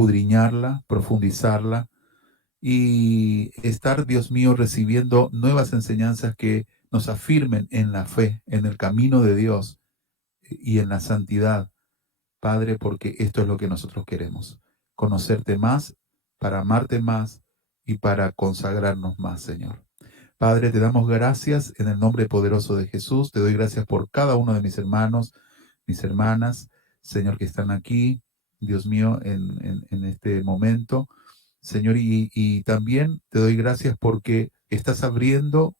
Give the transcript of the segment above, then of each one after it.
escudriñarla, profundizarla y estar, Dios mío, recibiendo nuevas enseñanzas que nos afirmen en la fe, en el camino de Dios y en la santidad, Padre, porque esto es lo que nosotros queremos, conocerte más, para amarte más y para consagrarnos más, Señor. Padre, te damos gracias en el nombre poderoso de Jesús. Te doy gracias por cada uno de mis hermanos, mis hermanas, Señor, que están aquí, Dios mío, en este momento. Señor, y también te doy gracias porque estás abriendo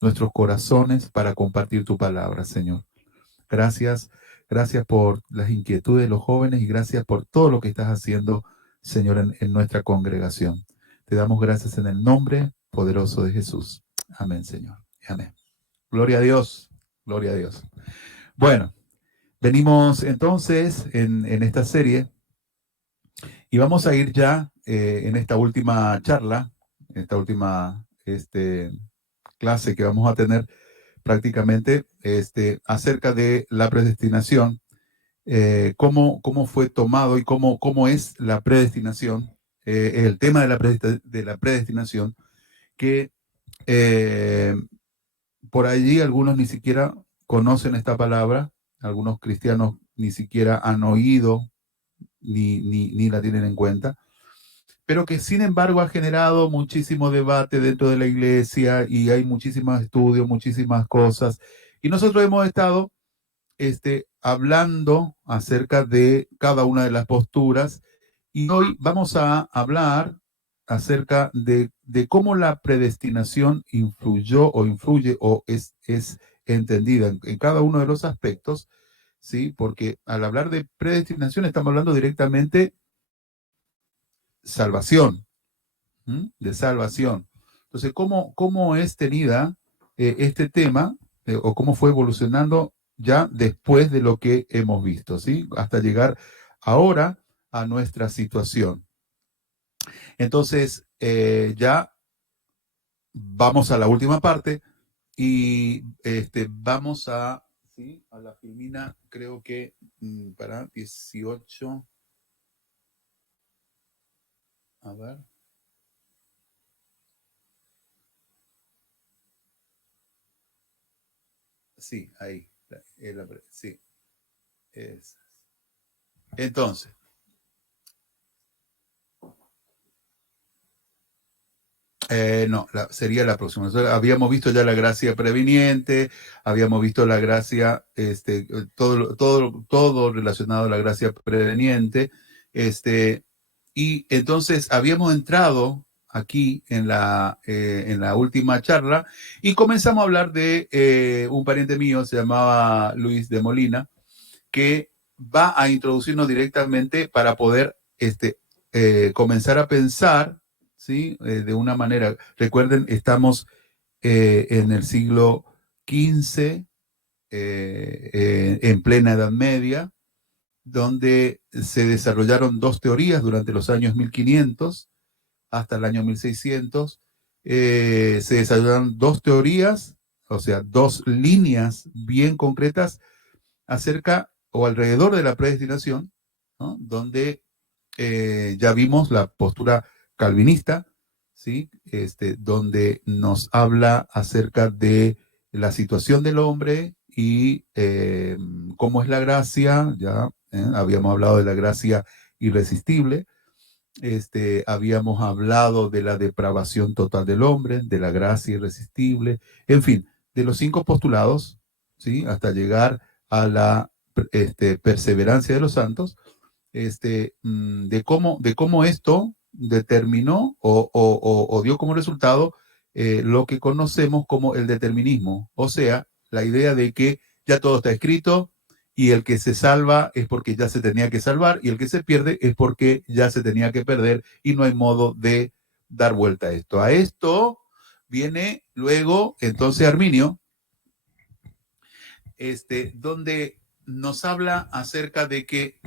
nuestros corazones para compartir tu palabra, Señor. Gracias, gracias por las inquietudes de los jóvenes y gracias por todo lo que estás haciendo, Señor, en nuestra congregación. Te damos gracias en el nombre poderoso de Jesús. Amén, Señor. Amén. Gloria a Dios. Gloria a Dios. Bueno, venimos entonces en esta serie y vamos a ir ya en esta última charla, en esta última clase que vamos a tener prácticamente acerca de la predestinación, cómo fue tomado y cómo es la predestinación, el tema de la predestinación, que por allí algunos ni siquiera conocen esta palabra, algunos cristianos ni siquiera han oído ni la tienen en cuenta, pero que sin embargo ha generado muchísimo debate dentro de la iglesia y hay muchísimos estudios, muchísimas cosas. Y nosotros hemos estado hablando acerca de cada una de las posturas y hoy vamos a hablar acerca de cómo la predestinación influyó o influye o es entendida en cada uno de los aspectos, ¿sí? Porque al hablar de predestinación estamos hablando directamente salvación, de salvación. Entonces, ¿cómo es tenida este tema o cómo fue evolucionando ya después de lo que hemos visto, ¿sí? Hasta llegar ahora a nuestra situación. Entonces, ya vamos a la última parte y vamos ¿sí? A la Filmina, creo que para 18. A ver. Sí, ahí. Sí. Entonces, no, sería la próxima. Nosotros habíamos visto ya la gracia previniente, habíamos visto la gracia, todo relacionado a la gracia preveniente, y entonces habíamos entrado aquí en la última charla y comenzamos a hablar de un pariente mío, se llamaba Luis de Molina, que va a introducirnos directamente para poder comenzar a pensar, ¿sí? De una manera. Recuerden, estamos en el siglo XV, en plena Edad Media, donde se desarrollaron dos teorías durante los años 1500 hasta el año 1600. Se desarrollaron dos teorías, o sea, dos líneas bien concretas acerca o alrededor de la predestinación, ¿no? Donde ya vimos la postura calvinista, ¿sí? Donde nos habla acerca de la situación del hombre y cómo es la gracia, ya habíamos hablado de la gracia irresistible, habíamos hablado de la depravación total del hombre, de la gracia irresistible, en fin, de los 5 postulados, ¿sí? Hasta llegar a la perseverancia de los santos, de cómo esto determinó o dio como resultado lo que conocemos como el determinismo, o sea, la idea de que ya todo está escrito y el que se salva es porque ya se tenía que salvar y el que se pierde es porque ya se tenía que perder y no hay modo de dar vuelta a esto. A esto viene luego entonces Arminio, donde nos habla acerca de que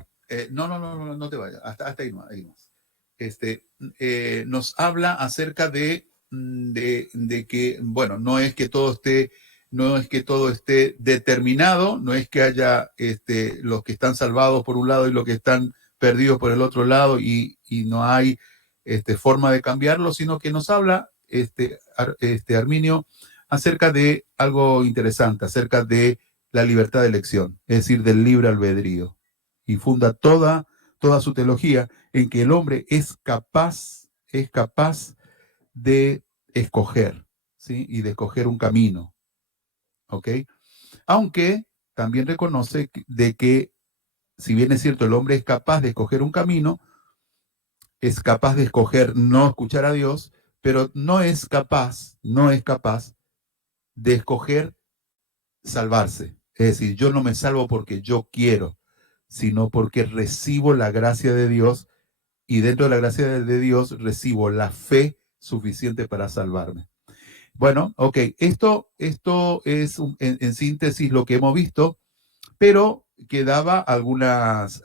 no te vayas, hasta ahí más, ahí más. Nos habla acerca de que, bueno, no es que todo esté determinado, no es que haya los que están salvados por un lado y los que están perdidos por el otro lado y no hay forma de cambiarlo, sino que nos habla Arminio acerca de algo interesante, acerca de la libertad de elección, es decir, del libre albedrío. Y funda toda su teología en que el hombre es capaz de escoger, ¿sí? Y de escoger un camino, ¿ok? Aunque también reconoce de que, si bien es cierto, el hombre es capaz de escoger un camino, es capaz de escoger no escuchar a Dios, pero no es capaz de escoger salvarse. Es decir, yo no me salvo porque yo quiero, sino porque recibo la gracia de Dios y dentro de la gracia de Dios recibo la fe suficiente para salvarme. Bueno, ok, esto es en síntesis lo que hemos visto, pero quedaba algunas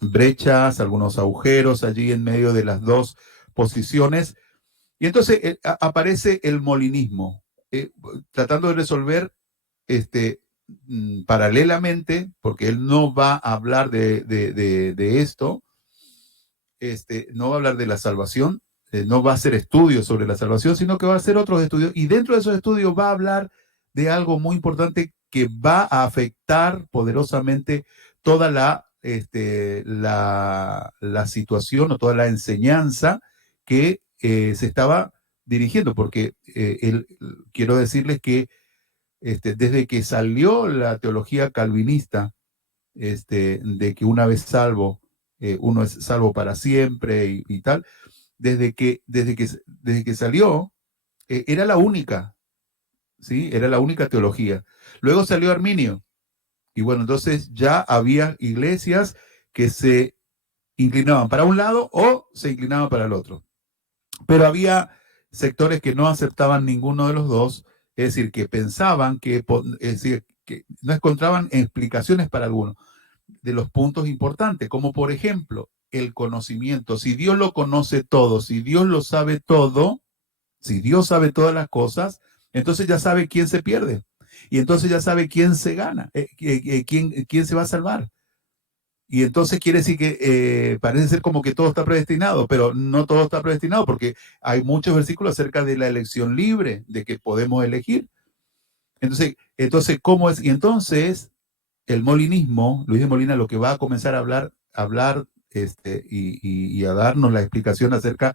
brechas, algunos agujeros allí en medio de las dos posiciones. Y entonces aparece el molinismo, tratando de resolver paralelamente, porque él no va a hablar de esto, no va a hablar de la salvación, no va a hacer estudios sobre la salvación, sino que va a hacer otros estudios. Y dentro de esos estudios va a hablar de algo muy importante que va a afectar poderosamente toda la situación o toda la enseñanza que se estaba dirigiendo, porque quiero decirles que desde que salió la teología calvinista, de que una vez salvo, uno es salvo para siempre y tal, desde que salió, era la única, ¿sí? Era la única teología. Luego salió Arminio, y bueno, entonces ya había iglesias que se inclinaban para un lado o se inclinaban para el otro. Pero había sectores que no aceptaban ninguno de los dos, es decir, que pensaban es decir, que no encontraban explicaciones para alguno de los puntos importantes, como por ejemplo el conocimiento. Si Dios lo conoce todo, si Dios lo sabe todo, si Dios sabe todas las cosas, entonces ya sabe quién se pierde. Y entonces ya sabe quién se gana, quién se va a salvar. Y entonces quiere decir que parece ser como que todo está predestinado, pero no todo está predestinado porque hay muchos versículos acerca de la elección libre, de que podemos elegir. Entonces ¿cómo es? Y entonces el molinismo, Luis de Molina, lo que va a comenzar a hablar y a darnos la explicación acerca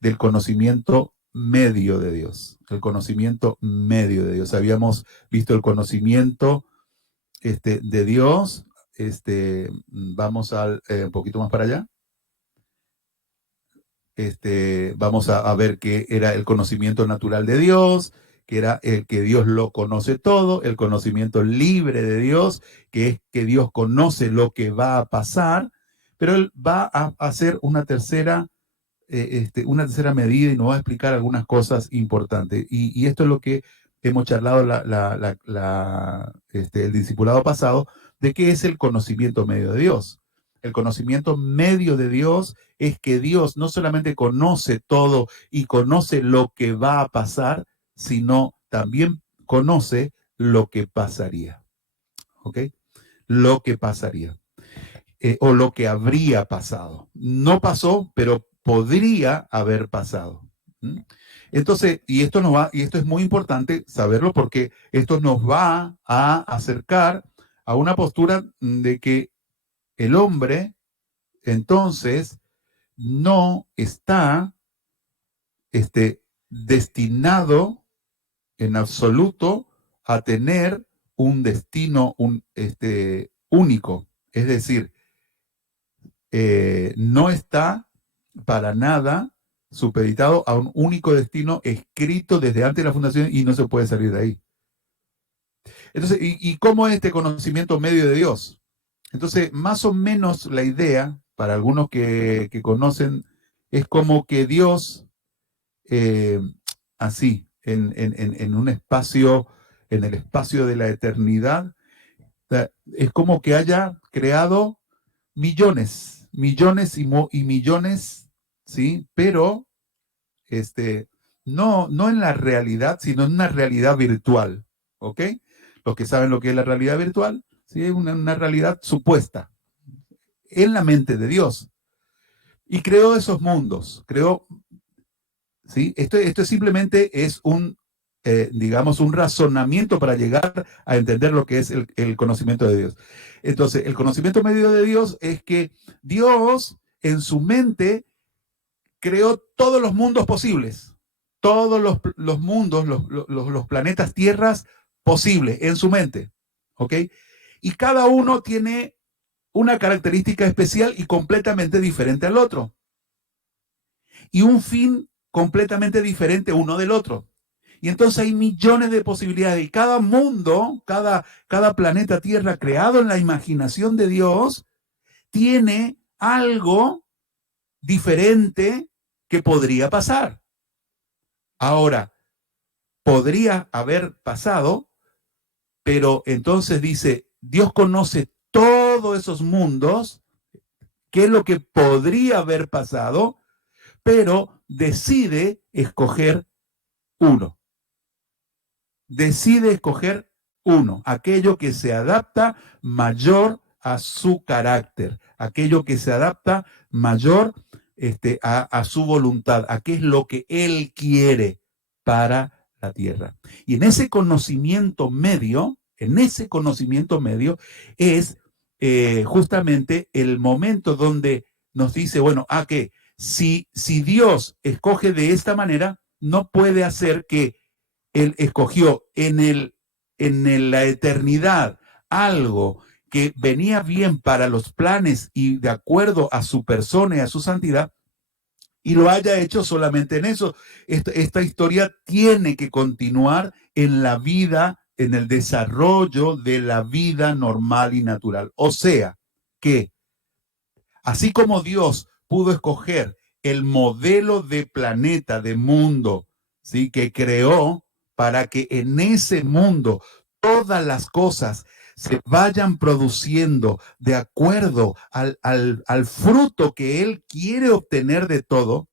del conocimiento medio de Dios. El conocimiento medio de Dios. Habíamos visto el conocimiento de Dios. Vamos un poquito más para allá. Vamos a ver qué era el conocimiento natural de Dios, que era el que Dios lo conoce todo, el conocimiento libre de Dios, que es que Dios conoce lo que va a pasar, pero Él va a hacer una tercera medida y nos va a explicar algunas cosas importantes. Y esto es lo que hemos charlado el discipulado pasado, de qué es el conocimiento medio de Dios. El conocimiento medio de Dios es que Dios no solamente conoce todo y conoce lo que va a pasar, sino también conoce lo que pasaría. ¿Ok? Lo que pasaría. O lo que habría pasado. No pasó, pero podría haber pasado. ¿Mm? Entonces, y esto es muy importante saberlo porque esto nos va a acercar a una postura de que el hombre entonces no está destinado en absoluto a tener un destino único. Es decir, no está para nada supeditado a un único destino escrito desde antes de la fundación y no se puede salir de ahí. Entonces, ¿y cómo es este conocimiento medio de Dios? Entonces, más o menos la idea, para algunos que conocen, es como que Dios, así, en un espacio, en el espacio de la eternidad, es como que haya creado millones y millones, ¿sí? Pero no en la realidad, sino en una realidad virtual, ¿ok? Los que saben lo que es la realidad virtual, ¿sí? Una realidad supuesta en la mente de Dios. Y creó esos mundos, creó, ¿sí? Esto simplemente es digamos, un razonamiento para llegar a entender lo que es el conocimiento de Dios. Entonces, el conocimiento medio de Dios es que Dios en su mente creó todos los mundos posibles, todos los mundos, los planetas, tierras posibles en su mente, ¿ok? Y cada uno tiene una característica especial y completamente diferente al otro. Y un fin completamente diferente uno del otro. Y entonces hay millones de posibilidades. Y cada mundo, cada planeta Tierra creado en la imaginación de Dios, tiene algo diferente que podría pasar. Ahora, podría haber pasado, pero entonces dice, Dios conoce todos esos mundos, qué es lo que podría haber pasado, pero decide escoger uno. Decide escoger uno, aquello que se adapta mayor a su carácter, aquello que se adapta mayor a su voluntad, a qué es lo que Él quiere para la tierra. Y en ese conocimiento medio es justamente el momento donde nos dice, bueno, que si Dios escoge de esta manera, no puede hacer que Él escogió en la eternidad algo que venía bien para los planes y de acuerdo a su persona y a su santidad, y lo haya hecho solamente en eso. Esta historia tiene que continuar en la vida, en el desarrollo de la vida normal y natural. O sea, que así como Dios pudo escoger el modelo de planeta, de mundo, ¿sí?, que creó para que en ese mundo todas las cosas se vayan produciendo de acuerdo al fruto que Él quiere obtener de todo,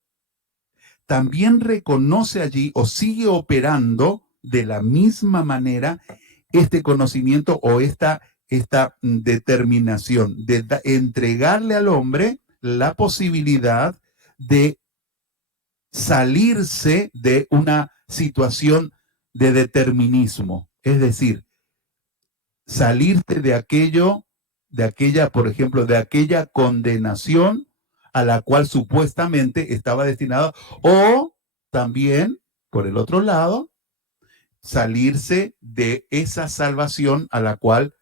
también reconoce allí o sigue operando de la misma manera este conocimiento o esta determinación de entregarle al hombre la posibilidad de salirse de una situación de determinismo. Es decir, salirte de aquella, por ejemplo, de aquella condenación a la cual supuestamente estaba destinado, o también, por el otro lado, salirse de esa salvación a la cual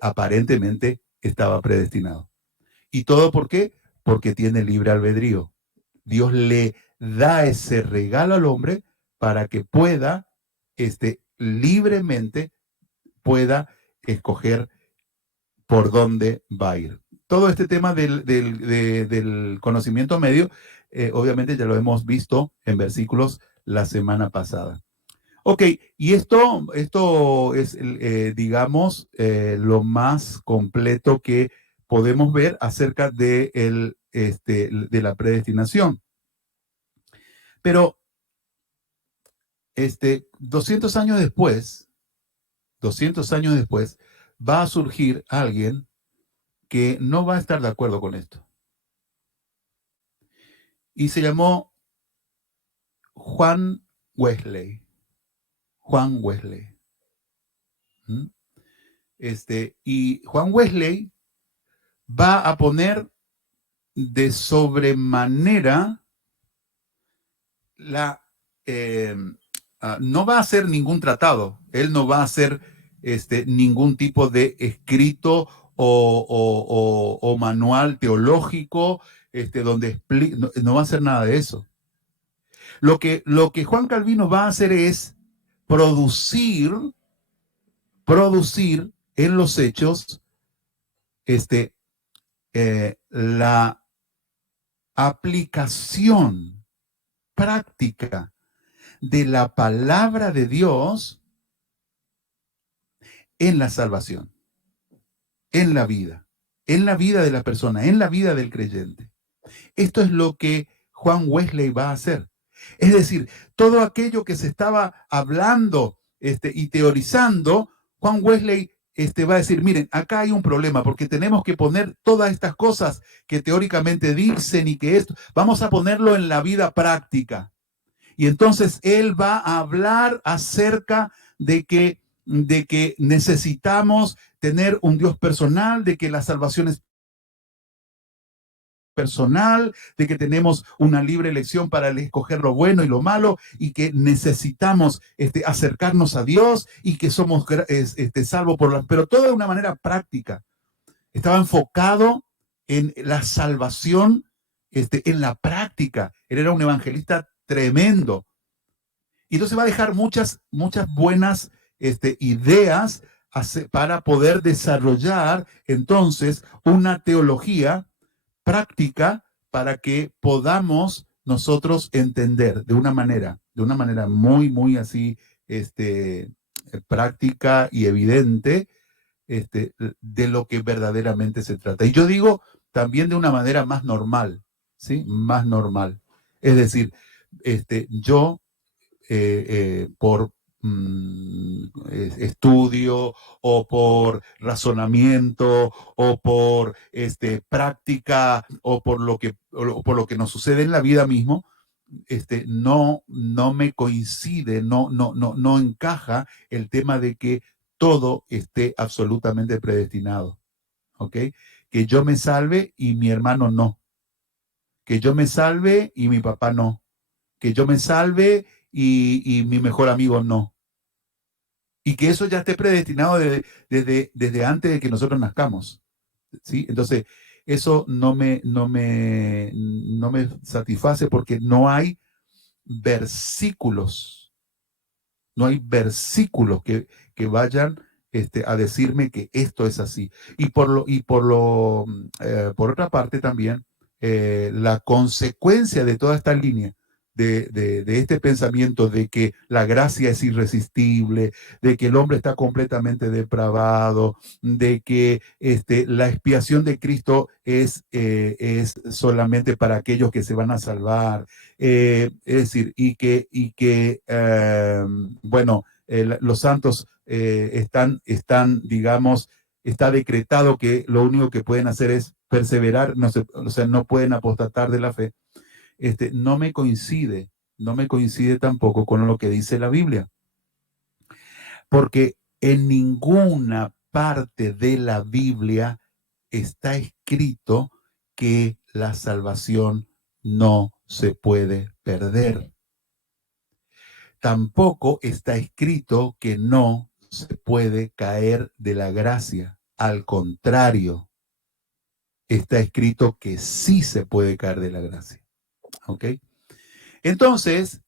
aparentemente estaba predestinado. ¿Y todo por qué? Porque tiene libre albedrío. Dios le da ese regalo al hombre para que pueda, libremente, pueda escoger por dónde va a ir. Todo este tema del conocimiento medio, obviamente ya lo hemos visto en versículos la semana pasada. Ok, y esto es, digamos, lo más completo que podemos ver acerca de la predestinación. Pero 200 años después, va a surgir alguien que no va a estar de acuerdo con esto. Y se llamó Juan Wesley. Juan Wesley. Y Juan Wesley va a poner de sobremanera no va a hacer ningún tratado, él no va a hacer ningún tipo de escrito o manual teológico donde no va a hacer nada de eso. Lo que Juan Calvino va a hacer es producir en los hechos la aplicación práctica de la palabra de Dios en la salvación, en la vida de la persona, en la vida del creyente. Esto es lo que Juan Wesley va a hacer. Es decir, todo aquello que se estaba hablando y teorizando, Juan Wesley va a decir, miren, acá hay un problema porque tenemos que poner todas estas cosas que teóricamente dicen y que esto, vamos a ponerlo en la vida práctica. Y entonces él va a hablar acerca de que necesitamos tener un Dios personal, de que la salvación es personal, de que tenemos una libre elección para escoger lo bueno y lo malo, y que necesitamos acercarnos a Dios y que somos salvos pero todo de una manera práctica. Estaba enfocado en la salvación, en la práctica. Él era un evangelista tremendo. Y entonces va a dejar muchas buenas ideas para poder desarrollar entonces una teología práctica para que podamos nosotros entender de una manera muy, muy así, práctica y evidente, de lo que verdaderamente se trata. Y yo digo también de una manera más normal, ¿sí? Más normal. Es decir, yo por estudio o por razonamiento o por práctica o por lo que nos sucede en la vida mismo, no me coincide, no encaja el tema de que todo esté absolutamente predestinado, ¿ok? Que yo me salve y mi hermano no, que yo me salve y mi papá no, que yo me salve y mi mejor amigo no. Y que eso ya esté predestinado desde antes de que nosotros nazcamos, ¿sí? Entonces, eso no me satisface porque no hay versículos, que vayan a decirme que esto es así. Por otra parte también, la consecuencia de toda esta línea, de este pensamiento de que la gracia es irresistible, de que el hombre está completamente depravado, de que la expiación de Cristo es solamente para aquellos que se van a salvar, es decir, bueno, los santos digamos, está decretado que lo único que pueden hacer es perseverar, o sea, no pueden apostatar de la fe. No me coincide tampoco con lo que dice la Biblia, porque en ninguna parte de la Biblia está escrito que la salvación no se puede perder. Tampoco está escrito que no se puede caer de la gracia. Al contrario, está escrito que sí se puede caer de la gracia. ¿Ok? Entonces,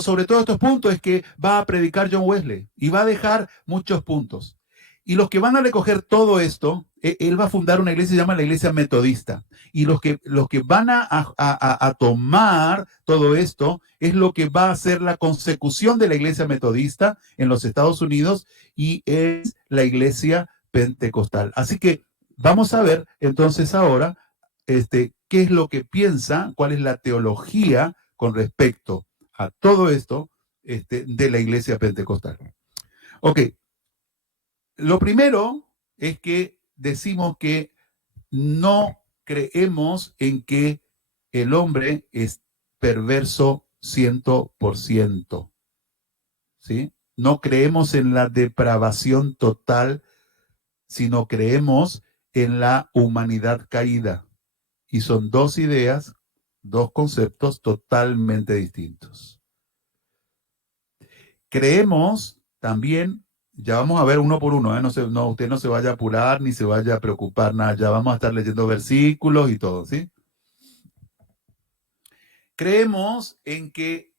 sobre todos estos puntos es que va a predicar John Wesley y va a dejar muchos puntos. Y los que van a recoger todo esto, él va a fundar una iglesia que se llama la Iglesia Metodista. Y los que van a tomar todo esto es lo que va a ser la consecución de la Iglesia Metodista en los Estados Unidos y es la Iglesia Pentecostal. Así que vamos a ver entonces ahora qué es lo que piensa, cuál es la teología con respecto a todo esto de la Iglesia Pentecostal. Ok, lo primero es que decimos que no creemos en que el hombre es perverso 100%, ¿sí? No creemos en la depravación total, sino creemos en la humanidad caída. Y son dos ideas, dos conceptos totalmente distintos. Creemos también, ya vamos a ver uno por uno, usted no se vaya a apurar ni se vaya a preocupar nada, ya vamos a estar leyendo versículos y todo, ¿sí? Creemos en que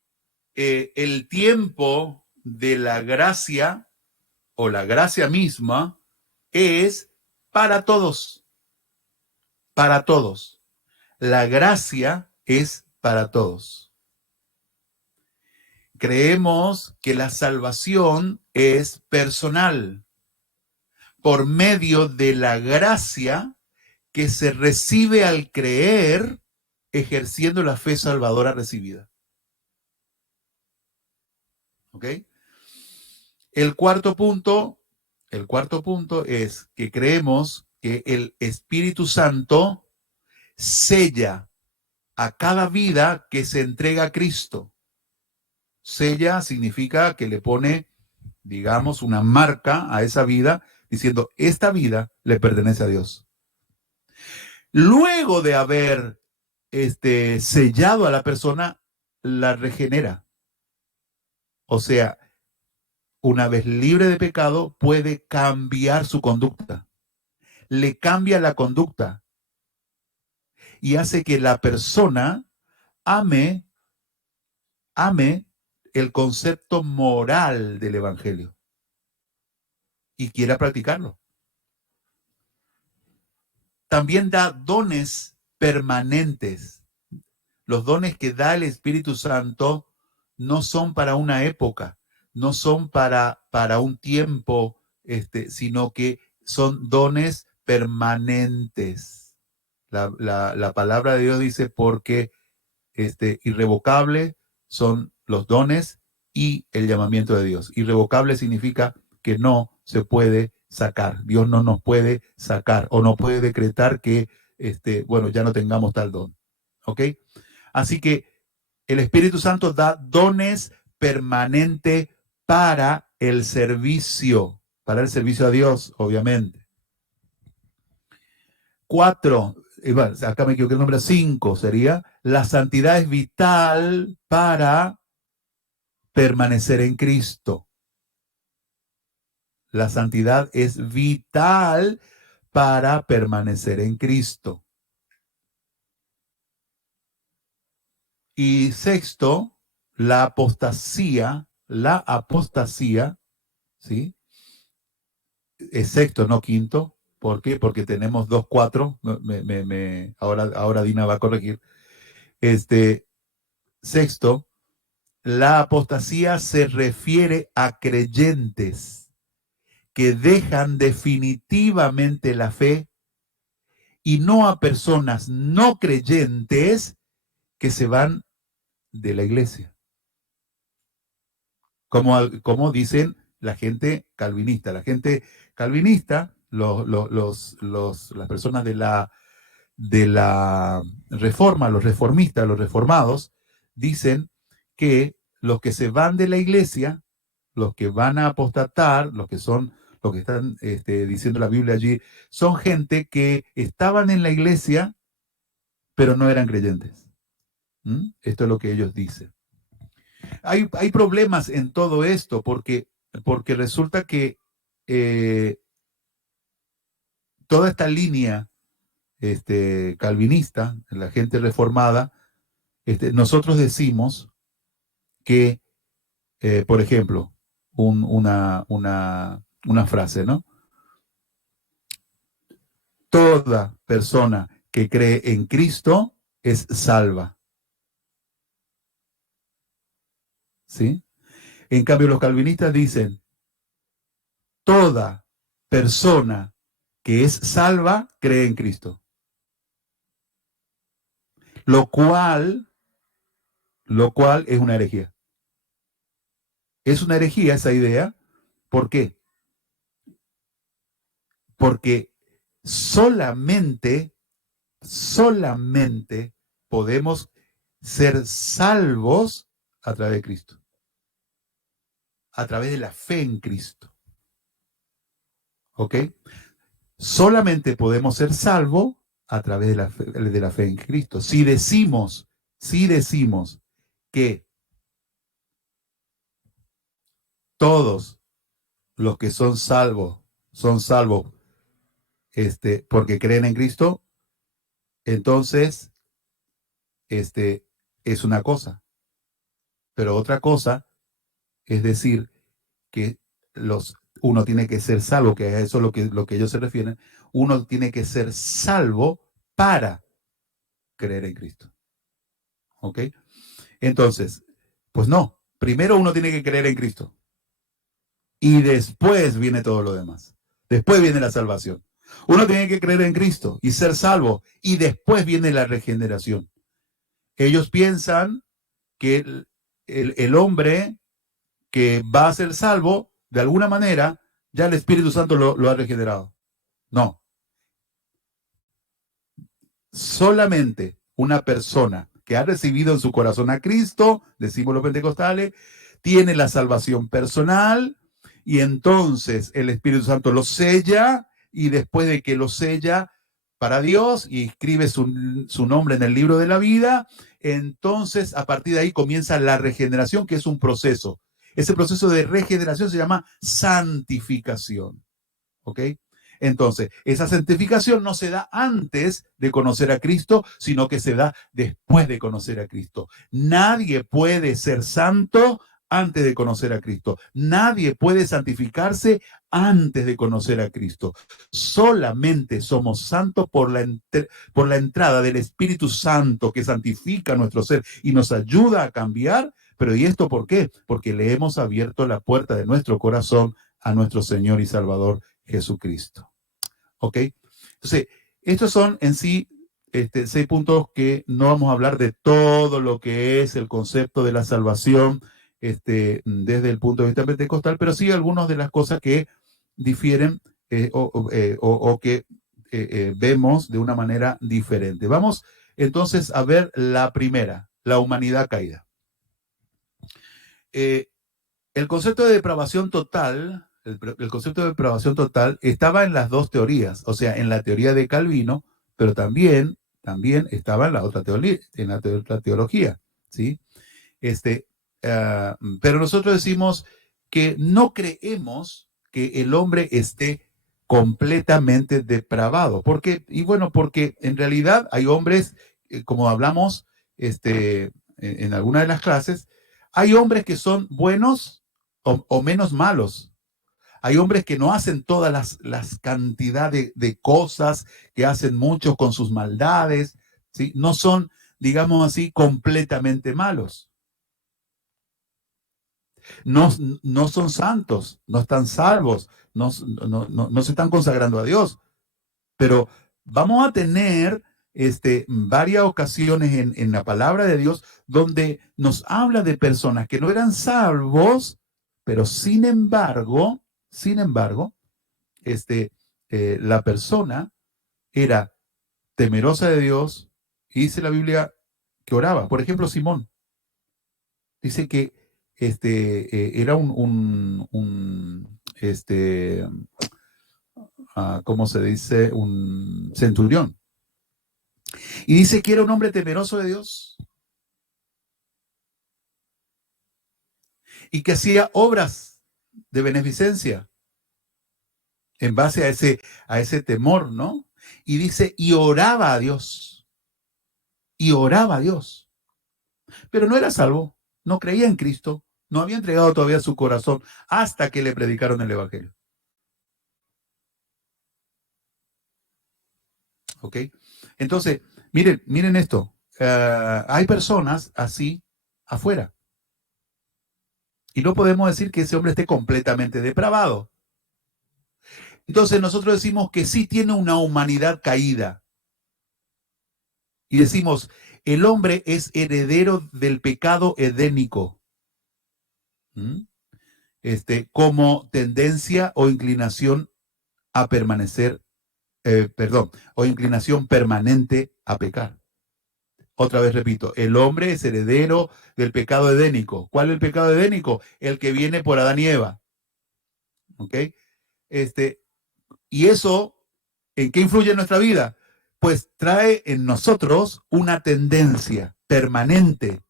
el tiempo de la gracia o la gracia misma es para todos, para todos. La gracia es para todos. Creemos que la salvación es personal por medio de la gracia que se recibe al creer ejerciendo la fe salvadora recibida. ¿Ok? El cuarto punto El cuarto punto es que creemos que el Espíritu Santo sella a cada vida que se entrega a Cristo. Sella significa que le pone, digamos, una marca a esa vida diciendo, esta vida le pertenece a Dios. Luego de haber sellado a la persona, la regenera. O sea, una vez libre de pecado, puede cambiar su conducta. Le cambia la conducta y hace que la persona ame el concepto moral del Evangelio y quiera practicarlo. También da dones permanentes. Los dones que da el Espíritu Santo no son para una época, no son para un tiempo, sino que son dones permanentes. La palabra de Dios dice porque irrevocable son los dones y el llamamiento de Dios. Irrevocable significa que no se puede sacar. Dios no nos puede sacar o no puede decretar que, ya no tengamos tal don. ¿Ok? Así que el Espíritu Santo da dones permanentes para el servicio a Dios, obviamente. 4, acá me equivoqué el número 5, sería, la santidad es vital para permanecer en Cristo. La santidad es vital para permanecer en Cristo. Y sexto, la apostasía, ¿sí? Es sexto, no quinto. ¿Por qué? Porque tenemos 2-4. Ahora Dina va a corregir. Sexto, la apostasía se refiere a creyentes que dejan definitivamente la fe y no a personas no creyentes que se van de la iglesia. Como dicen la gente calvinista. La gente calvinista, las personas de la reforma, los reformistas, los reformados, dicen que los que se van de la iglesia, los que van a apostatar, los que están diciendo la Biblia allí, son gente que estaban en la iglesia, pero no eran creyentes. Esto es lo que ellos dicen. Hay problemas en todo esto porque resulta que toda esta línea calvinista, la gente reformada, nosotros decimos que, por ejemplo, una frase, ¿no? Toda persona que cree en Cristo es salva. ¿Sí? En cambio, los calvinistas dicen, toda persona que es salva cree en Cristo. Lo cual es una herejía. Es una herejía esa idea. ¿Por qué? Porque solamente podemos ser salvos a través de Cristo. A través de la fe en Cristo. ¿Ok? Solamente podemos ser salvos a través de la fe en Cristo. Si decimos que todos los que son salvos porque creen en Cristo, entonces es una cosa. Pero otra cosa es decir que uno tiene que ser salvo, que a eso es lo que ellos se refieren. Uno tiene que ser salvo para creer en Cristo. ¿Ok? Entonces, pues no. Primero uno tiene que creer en Cristo. Y después viene todo lo demás. Después viene la salvación. Uno tiene que creer en Cristo y ser salvo. Y después viene la regeneración. Ellos piensan que el hombre que va a ser salvo, de alguna manera, ya el Espíritu Santo lo ha regenerado. No, solamente una persona que ha recibido en su corazón a Cristo, decimos los pentecostales, tiene la salvación personal y entonces el Espíritu Santo lo sella y después de que lo sella para Dios y escribe su nombre en el libro de la vida, entonces a partir de ahí comienza la regeneración, que es un proceso. Ese proceso de regeneración se llama santificación. ¿Ok? Entonces, esa santificación no se da antes de conocer a Cristo, sino que se da después de conocer a Cristo. Nadie puede ser santo antes de conocer a Cristo. Nadie puede santificarse antes de conocer a Cristo. Solamente somos santos por la entrada del Espíritu Santo que santifica nuestro ser y nos ayuda a cambiar. Pero ¿y esto por qué? Porque le hemos abierto la puerta de nuestro corazón a nuestro Señor y Salvador Jesucristo. ¿Ok? Entonces, estos son en sí 6 puntos que no vamos a hablar de todo lo que es el concepto de la salvación desde el punto de vista pentecostal, pero sí algunas de las cosas que difieren o que vemos de una manera diferente. Vamos entonces a ver la primera, la humanidad caída. El concepto de depravación total, el concepto de depravación total estaba en las dos teorías, o sea, en la teoría de Calvino, pero también estaba en la otra teoría, en la otra teología, ¿sí? Pero nosotros decimos que no creemos que el hombre esté completamente depravado. ¿Por qué? Y bueno, porque en realidad hay hombres, como hablamos en alguna de las clases, hay hombres que son buenos o menos malos. Hay hombres que no hacen todas las cantidades de cosas que hacen muchos con sus maldades, ¿sí? No son, digamos así, completamente malos. No, no son santos, no están salvos, no se están consagrando a Dios. Pero vamos a tener varias ocasiones en la palabra de Dios donde nos habla de personas que no eran salvos, pero sin embargo, la persona era temerosa de Dios y dice la Biblia que oraba. Por ejemplo, Simón dice que era ¿cómo se dice? Un centurión. Y dice que era un hombre temeroso de Dios y que hacía obras de beneficencia en base a ese temor, ¿no? Y dice, y oraba a Dios, y oraba a Dios. Pero no era salvo, no creía en Cristo, no había entregado todavía su corazón hasta que le predicaron el Evangelio. ¿Ok? Entonces, miren esto. Hay personas así afuera. Y no podemos decir que ese hombre esté completamente depravado. Entonces nosotros decimos que sí tiene una humanidad caída. Y decimos, el hombre es heredero del pecado edénico. ¿Mm? Como tendencia o inclinación a permanecer, o inclinación permanente a pecar. Otra vez repito, el hombre es heredero del pecado edénico. ¿Cuál es el pecado edénico? El que viene por Adán y Eva. ¿Ok? Y eso, ¿en qué influye en nuestra vida? Pues trae en nosotros una tendencia permanente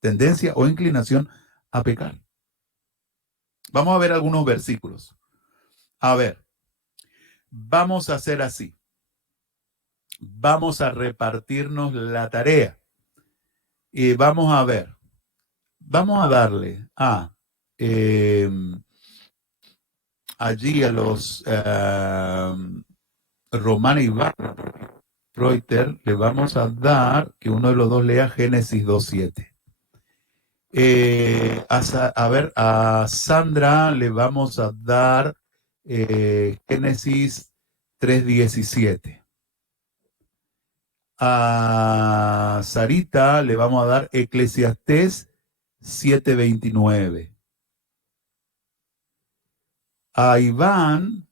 tendencia o inclinación a pecar. Vamos a ver algunos versículos. A ver, vamos a hacer así. Vamos a repartirnos la tarea. Y vamos a ver. Vamos a darle allí a los Romana y Reuter, le vamos a dar que uno de los dos lea Génesis 2.7. A ver, a Sandra le vamos a dar Génesis 3.17. A Sarita le vamos a dar Eclesiastés 7:29. A Iván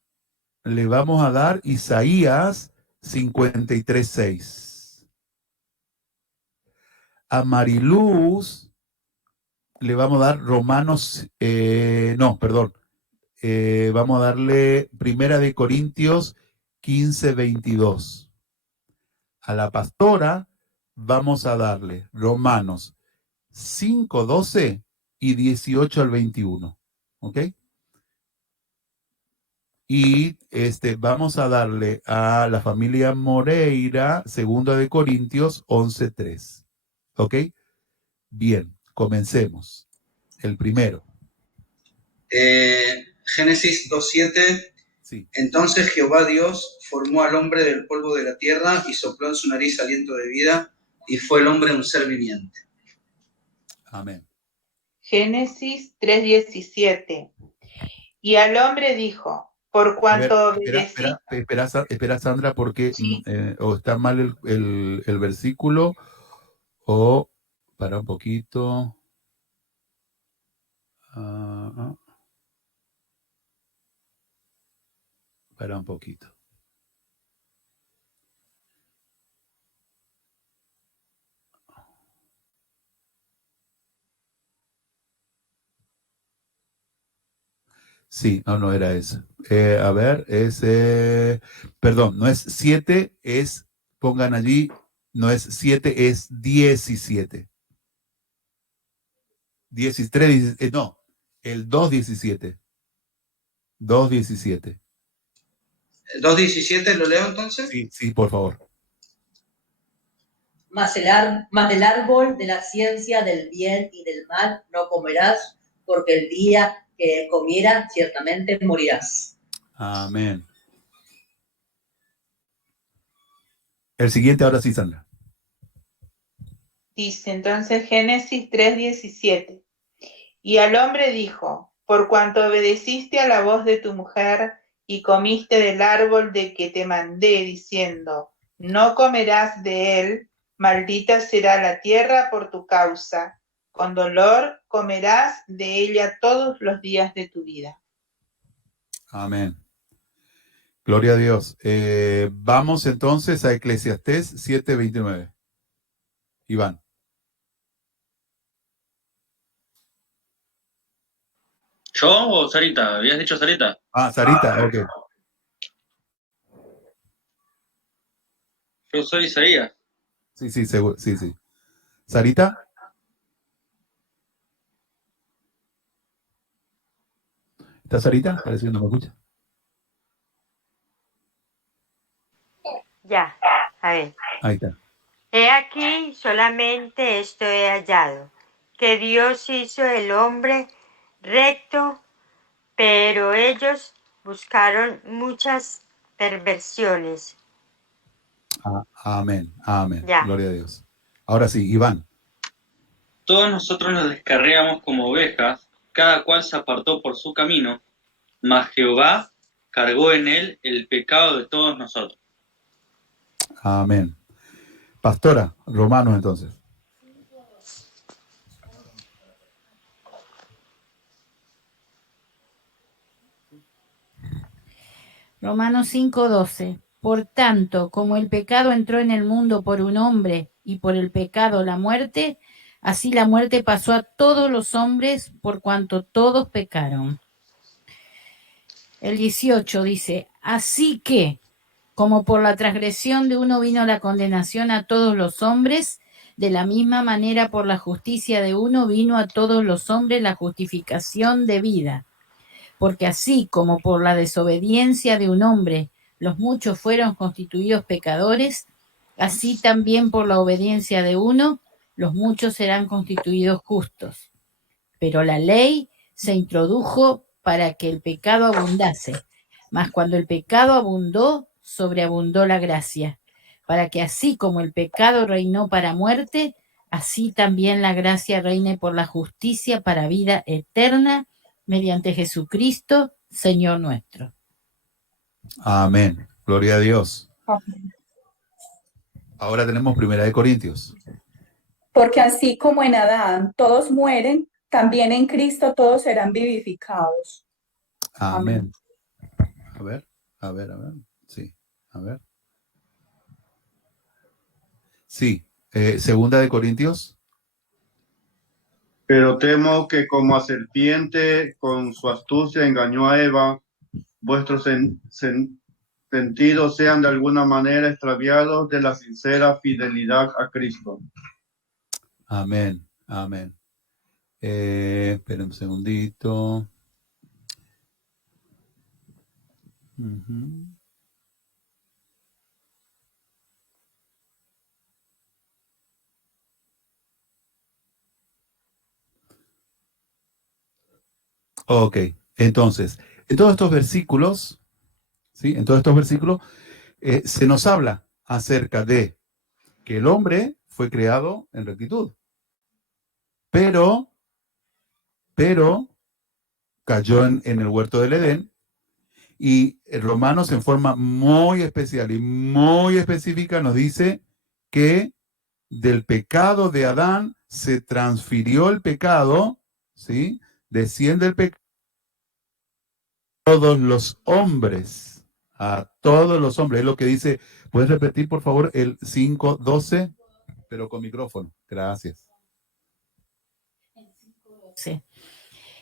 le vamos a dar Isaías 53:6. A Mariluz le vamos a dar Romanos, vamos a darle Primera de Corintios 15:22. A la pastora vamos a darle Romanos 5:12 y 18 al 21. ¿Ok? Y vamos a darle a la familia Moreira, Segunda de Corintios 11:3. ¿Ok? Bien, comencemos. El primero. Génesis 2:7. Sí. Entonces Jehová Dios formó al hombre del polvo de la tierra y sopló en su nariz aliento de vida, y fue el hombre un ser viviente. Amén. Génesis 3:17. Y al hombre dijo, por cuanto espera, Sandra, porque sí. O está mal el versículo, o para un poquito. Para un poquito. Sí, no era eso. A ver, perdón, no es 7, pongan allí, no es 7, es 17. 13, no, el 2:17. 2:17. ¿El 2:17 lo leo entonces? Sí, por favor. Mas del árbol de la ciencia del bien y del mal no comerás, porque el día que comieras ciertamente morirás. Amén. El siguiente, ahora sí, Sandra. Dice entonces Génesis 3:17. Y al hombre dijo, por cuanto obedeciste a la voz de tu mujer y comiste del árbol de que te mandé, diciendo, no comerás de él, maldita será la tierra por tu causa, con dolor comerás de ella todos los días de tu vida. Amén. Gloria a Dios. Vamos entonces a Eclesiastés 7:29. Iván. ¿Yo o Sarita? ¿Habías dicho Sarita? Sarita, ok. Yo soy Isaías. Sí, seguro, sí. ¿Sarita? ¿Está Sarita? Parece que no me escucha. Ya, a ver. Ahí está. He aquí solamente esto he hallado, que Dios hizo el hombre recto, pero ellos buscaron muchas perversiones. Amén. Ya. Gloria a Dios. Ahora sí, Iván. Todos nosotros nos descarriamos como ovejas, cada cual se apartó por su camino, mas Jehová cargó en él el pecado de todos nosotros. Amén. Pastora, Romanos entonces. Romanos 5:12. Por tanto, como el pecado entró en el mundo por un hombre y por el pecado la muerte, así la muerte pasó a todos los hombres por cuanto todos pecaron. El 18 dice, así que, como por la transgresión de uno vino la condenación a todos los hombres, de la misma manera por la justicia de uno vino a todos los hombres la justificación de vida. Porque así como por la desobediencia de un hombre los muchos fueron constituidos pecadores, así también por la obediencia de uno los muchos serán constituidos justos. Pero la ley se introdujo para que el pecado abundase, mas cuando el pecado abundó, sobreabundó la gracia, para que así como el pecado reinó para muerte, así también la gracia reine por la justicia para vida eterna, mediante Jesucristo, Señor nuestro. Amén. Gloria a Dios. Ahora tenemos 1 Corintios. Porque así como en Adán todos mueren, también en Cristo todos serán vivificados. Amén. A ver. Sí, a ver. Sí, segunda de Corintios. Pero temo que como a serpiente con su astucia engañó a Eva, vuestros sentidos sean de alguna manera extraviados de la sincera fidelidad a Cristo. Amén, amén. Esperen un segundito. Ok, entonces, en todos estos versículos, ¿sí? En todos estos versículos se nos habla acerca de que el hombre fue creado en rectitud, pero cayó en el huerto del Edén, y Romanos en forma muy especial y muy específica nos dice que del pecado de Adán se transfirió el pecado, ¿sí? Desciende el pecado a todos los hombres, es lo que dice. ¿Puedes repetir, por favor, el 5:12? Pero con micrófono, gracias. Sí.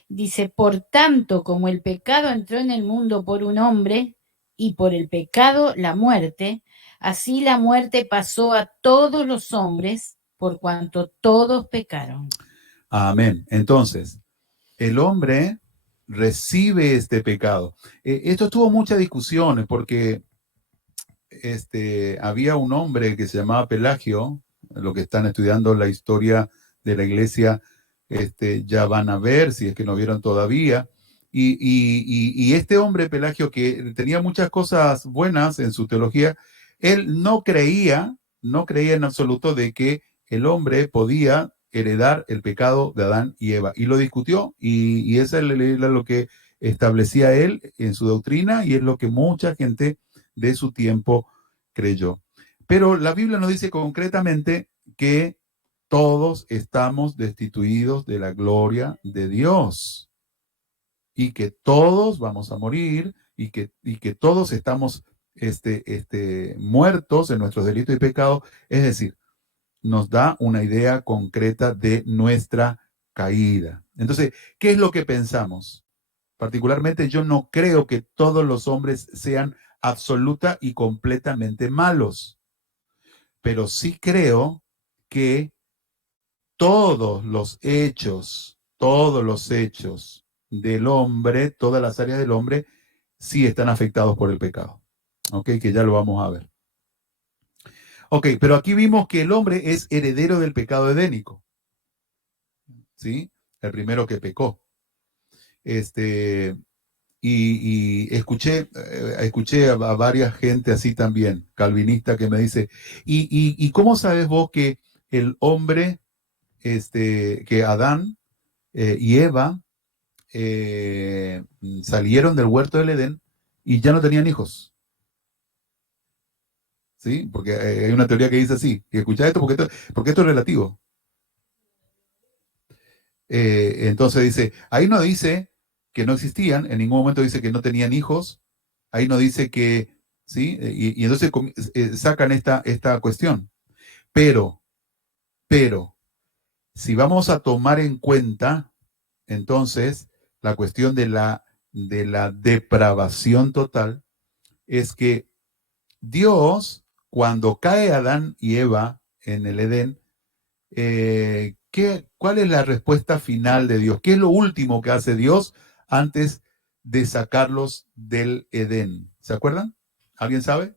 Dice, por tanto, como el pecado entró en el mundo por un hombre, y por el pecado la muerte, así la muerte pasó a todos los hombres, por cuanto todos pecaron. Amén. Entonces, el hombre recibe este pecado. Esto tuvo muchas discusiones porque había un hombre que se llamaba Pelagio. Los que están estudiando la historia de la iglesia ya van a ver, si es que no vieron todavía. Y este hombre Pelagio, que tenía muchas cosas buenas en su teología, él no creía en absoluto de que el hombre podía heredar el pecado de Adán y Eva, y lo discutió, y eso era lo que establecía él en su doctrina, y es lo que mucha gente de su tiempo creyó. Pero la Biblia nos dice concretamente que todos estamos destituidos de la gloria de Dios, y que todos vamos a morir, y que todos estamos muertos en nuestros delitos y pecados. Es decir, nos da una idea concreta de nuestra caída. Entonces, ¿qué es lo que pensamos? Particularmente, yo no creo que todos los hombres sean absoluta y completamente malos, pero sí creo que todos los hechos del hombre, todas las áreas del hombre, sí están afectados por el pecado. Ok, que ya lo vamos a ver. Ok, pero aquí vimos que el hombre es heredero del pecado edénico. ¿Sí? El primero que pecó. Y escuché a varias gente así también, calvinista, que me dice, ¿y cómo sabes vos que el hombre, que Adán y Eva salieron del huerto del Edén y ya no tenían hijos? ¿Sí? Porque hay una teoría que dice así, y escucha esto porque esto es relativo. Entonces dice, ahí no dice que no existían, en ningún momento dice que no tenían hijos, ahí no dice que, ¿sí? Y entonces sacan esta cuestión. Pero, si vamos a tomar en cuenta, entonces, la cuestión de la depravación total, es que Dios, cuando cae Adán y Eva en el Edén, ¿cuál es la respuesta final de Dios? ¿Qué es lo último que hace Dios antes de sacarlos del Edén? ¿Se acuerdan? ¿Alguien sabe?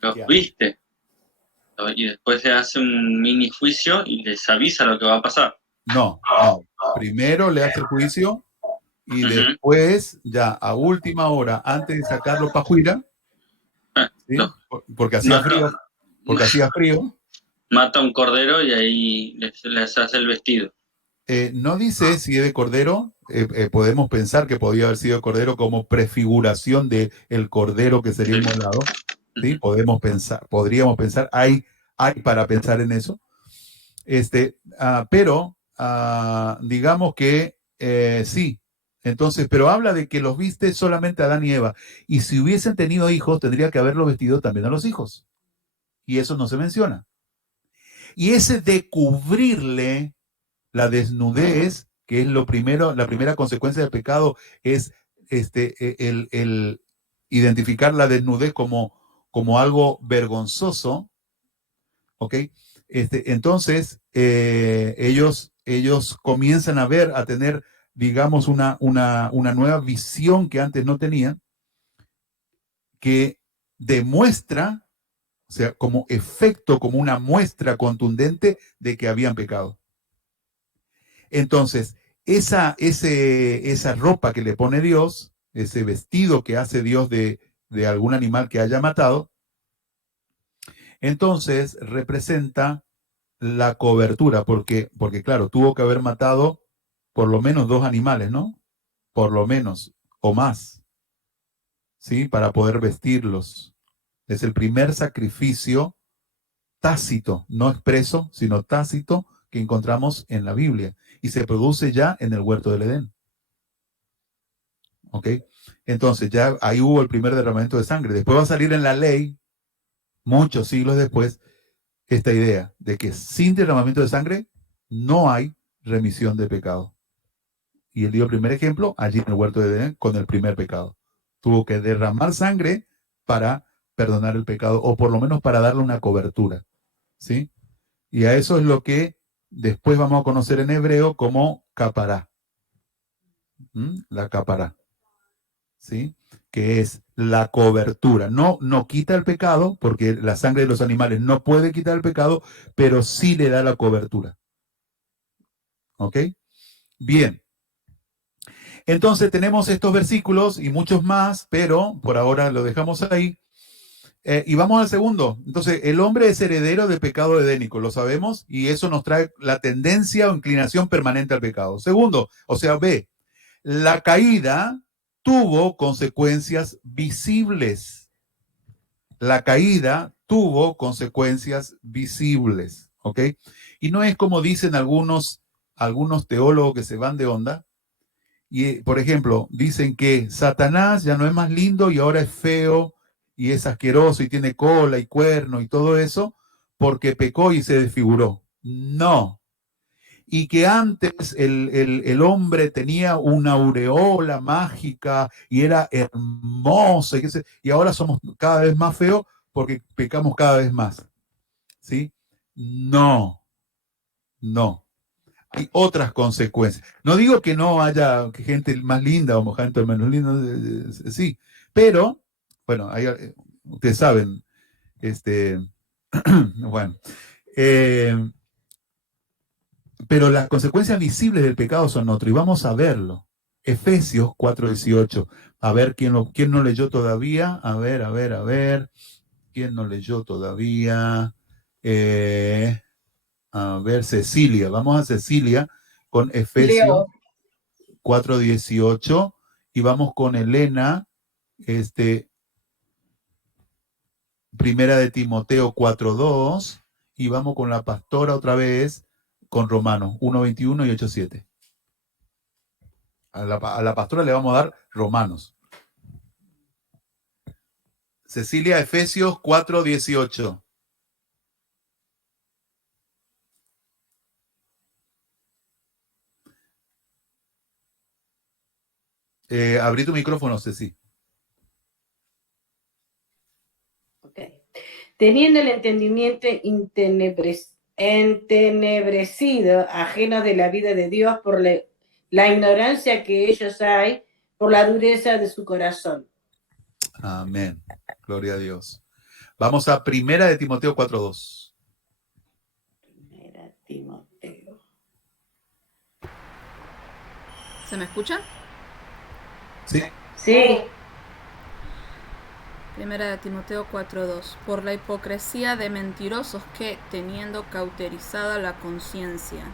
Los viste. Y después se hace un mini juicio y les avisa lo que va a pasar. No. Primero le hace el juicio y después, ya a última hora, antes de sacarlo para afuera, ¿sí? Porque hacía frío. Mata un cordero y ahí les hace el vestido. No dice si es de cordero. Podemos pensar que podía haber sido cordero como prefiguración del cordero que sería inmolado. ¿sí? Podríamos pensar, hay para pensar en eso. Pero digamos que sí. Entonces, pero habla de que los viste solamente a Adán y Eva. Y si hubiesen tenido hijos, tendría que haberlos vestido también a los hijos. Y eso no se menciona. Y ese de cubrirle la desnudez, que es lo primero, la primera consecuencia del pecado, es el identificar la desnudez como algo vergonzoso, ¿ok? Entonces, ellos comienzan a tener, digamos, una nueva visión que antes no tenían, que demuestra, o sea, como efecto, como una muestra contundente de que habían pecado. Entonces, esa ropa que le pone Dios, ese vestido que hace Dios de algún animal que haya matado, entonces representa la cobertura, porque claro, tuvo que haber matado por lo menos 2 animales, ¿no? Por lo menos, o más, ¿sí? Para poder vestirlos. Es el primer sacrificio tácito, no expreso, sino tácito, que encontramos en la Biblia. Y se produce ya en el huerto del Edén. ¿Ok? Entonces ya ahí hubo el primer derramamiento de sangre. Después va a salir en la ley, muchos siglos después, esta idea de que sin derramamiento de sangre no hay remisión de pecado. Y él dio el primer ejemplo allí en el huerto de Edén con el primer pecado. Tuvo que derramar sangre para perdonar el pecado, o por lo menos para darle una cobertura. ¿Sí? Y a eso es lo que después vamos a conocer en hebreo como capará. La capará. ¿Sí? Que es la cobertura. No quita el pecado, porque la sangre de los animales no puede quitar el pecado, pero sí le da la cobertura. ¿Ok? Bien. Entonces tenemos estos versículos y muchos más, pero por ahora lo dejamos ahí. Y vamos al segundo. Entonces, el hombre es heredero de pecado edénico, lo sabemos, y eso nos trae la tendencia o inclinación permanente al pecado. Segundo, o sea, B, la caída tuvo consecuencias visibles. La caída tuvo consecuencias visibles, ¿ok? Y no es como dicen algunos teólogos que se van de onda. Y, por ejemplo, dicen que Satanás ya no es más lindo y ahora es feo y es asqueroso y tiene cola y cuerno y todo eso porque pecó y se desfiguró. No. Y que antes el hombre tenía una aureola mágica y era hermoso y ahora somos cada vez más feos porque pecamos cada vez más. ¿Sí? No. Hay otras consecuencias. No digo que no haya gente más linda o gente menos linda, sí, pero, bueno, ustedes saben, bueno, pero las consecuencias visibles del pecado son otras, y vamos a verlo. Efesios 4:18. A ver, ¿quién no leyó todavía? A ver, ¿quién no leyó todavía? A ver, Cecilia, vamos a Cecilia con Efesios 4:18 y vamos con Elena, primera de Timoteo 4:2 y vamos con la pastora otra vez con Romanos 1:21 y 8:7. A la pastora le vamos a dar Romanos. Cecilia, Efesios 4:18. Abrí tu micrófono, Ceci. Ok. Teniendo el entendimiento entenebrecido, ajeno de la vida de Dios por la ignorancia que ellos hay, por la dureza de su corazón. Amén. Gloria a Dios. Vamos a primera de Timoteo 4:2. Primera Timoteo. ¿Se me escucha? Sí. Sí. Primera de Timoteo 4:2. Por la hipocresía de mentirosos que, teniendo cauterizada la conciencia.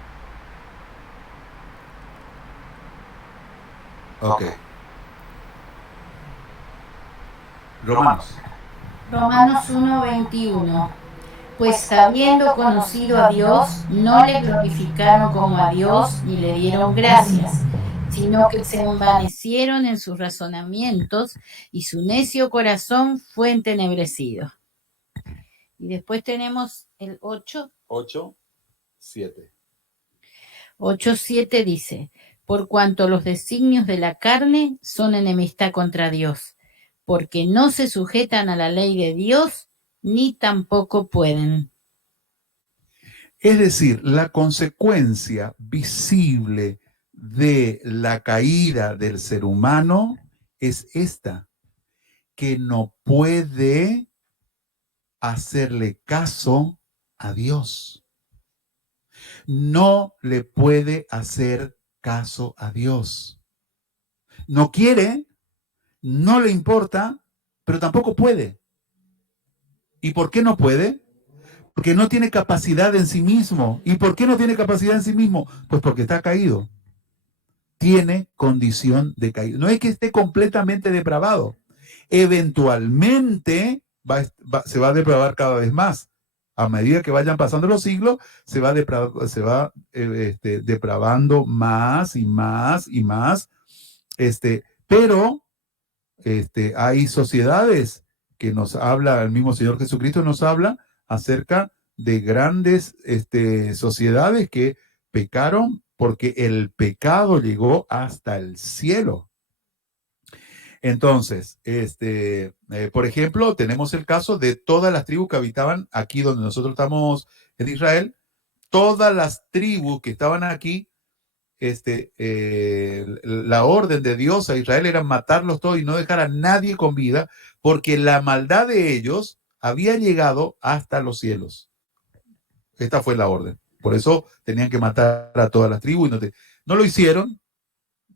Ok. Romanos. Romanos 1:21. Pues habiendo conocido a Dios, no le glorificaron como a Dios ni le dieron gracias, sino que se envanecieron en sus razonamientos y su necio corazón fue entenebrecido. Y después tenemos el 8:7. 8:7 dice, por cuanto los designios de la carne son enemistad contra Dios, porque no se sujetan a la ley de Dios, ni tampoco pueden. Es decir, la consecuencia visible de la caída del ser humano es esta, que no puede hacerle caso a Dios. No le puede hacer caso a Dios. No quiere, no le importa, pero tampoco puede. ¿Y por qué no puede? Porque no tiene capacidad en sí mismo. ¿Y por qué no tiene capacidad en sí mismo? Pues porque está caído. Tiene condición de caído. No es que esté completamente depravado. Eventualmente se va a depravar cada vez más. A medida que vayan pasando los siglos, se va depravando más y más y más. Pero hay sociedades que nos habla, el mismo Señor Jesucristo nos habla acerca de grandes sociedades que pecaron porque el pecado llegó hasta el cielo. Entonces, por ejemplo, tenemos el caso de todas las tribus que habitaban aquí donde nosotros estamos en Israel. Todas las tribus que estaban aquí, la orden de Dios a Israel era matarlos todos y no dejar a nadie con vida, porque la maldad de ellos había llegado hasta los cielos. Esta fue la orden. Por eso tenían que matar a todas las tribus. No lo hicieron,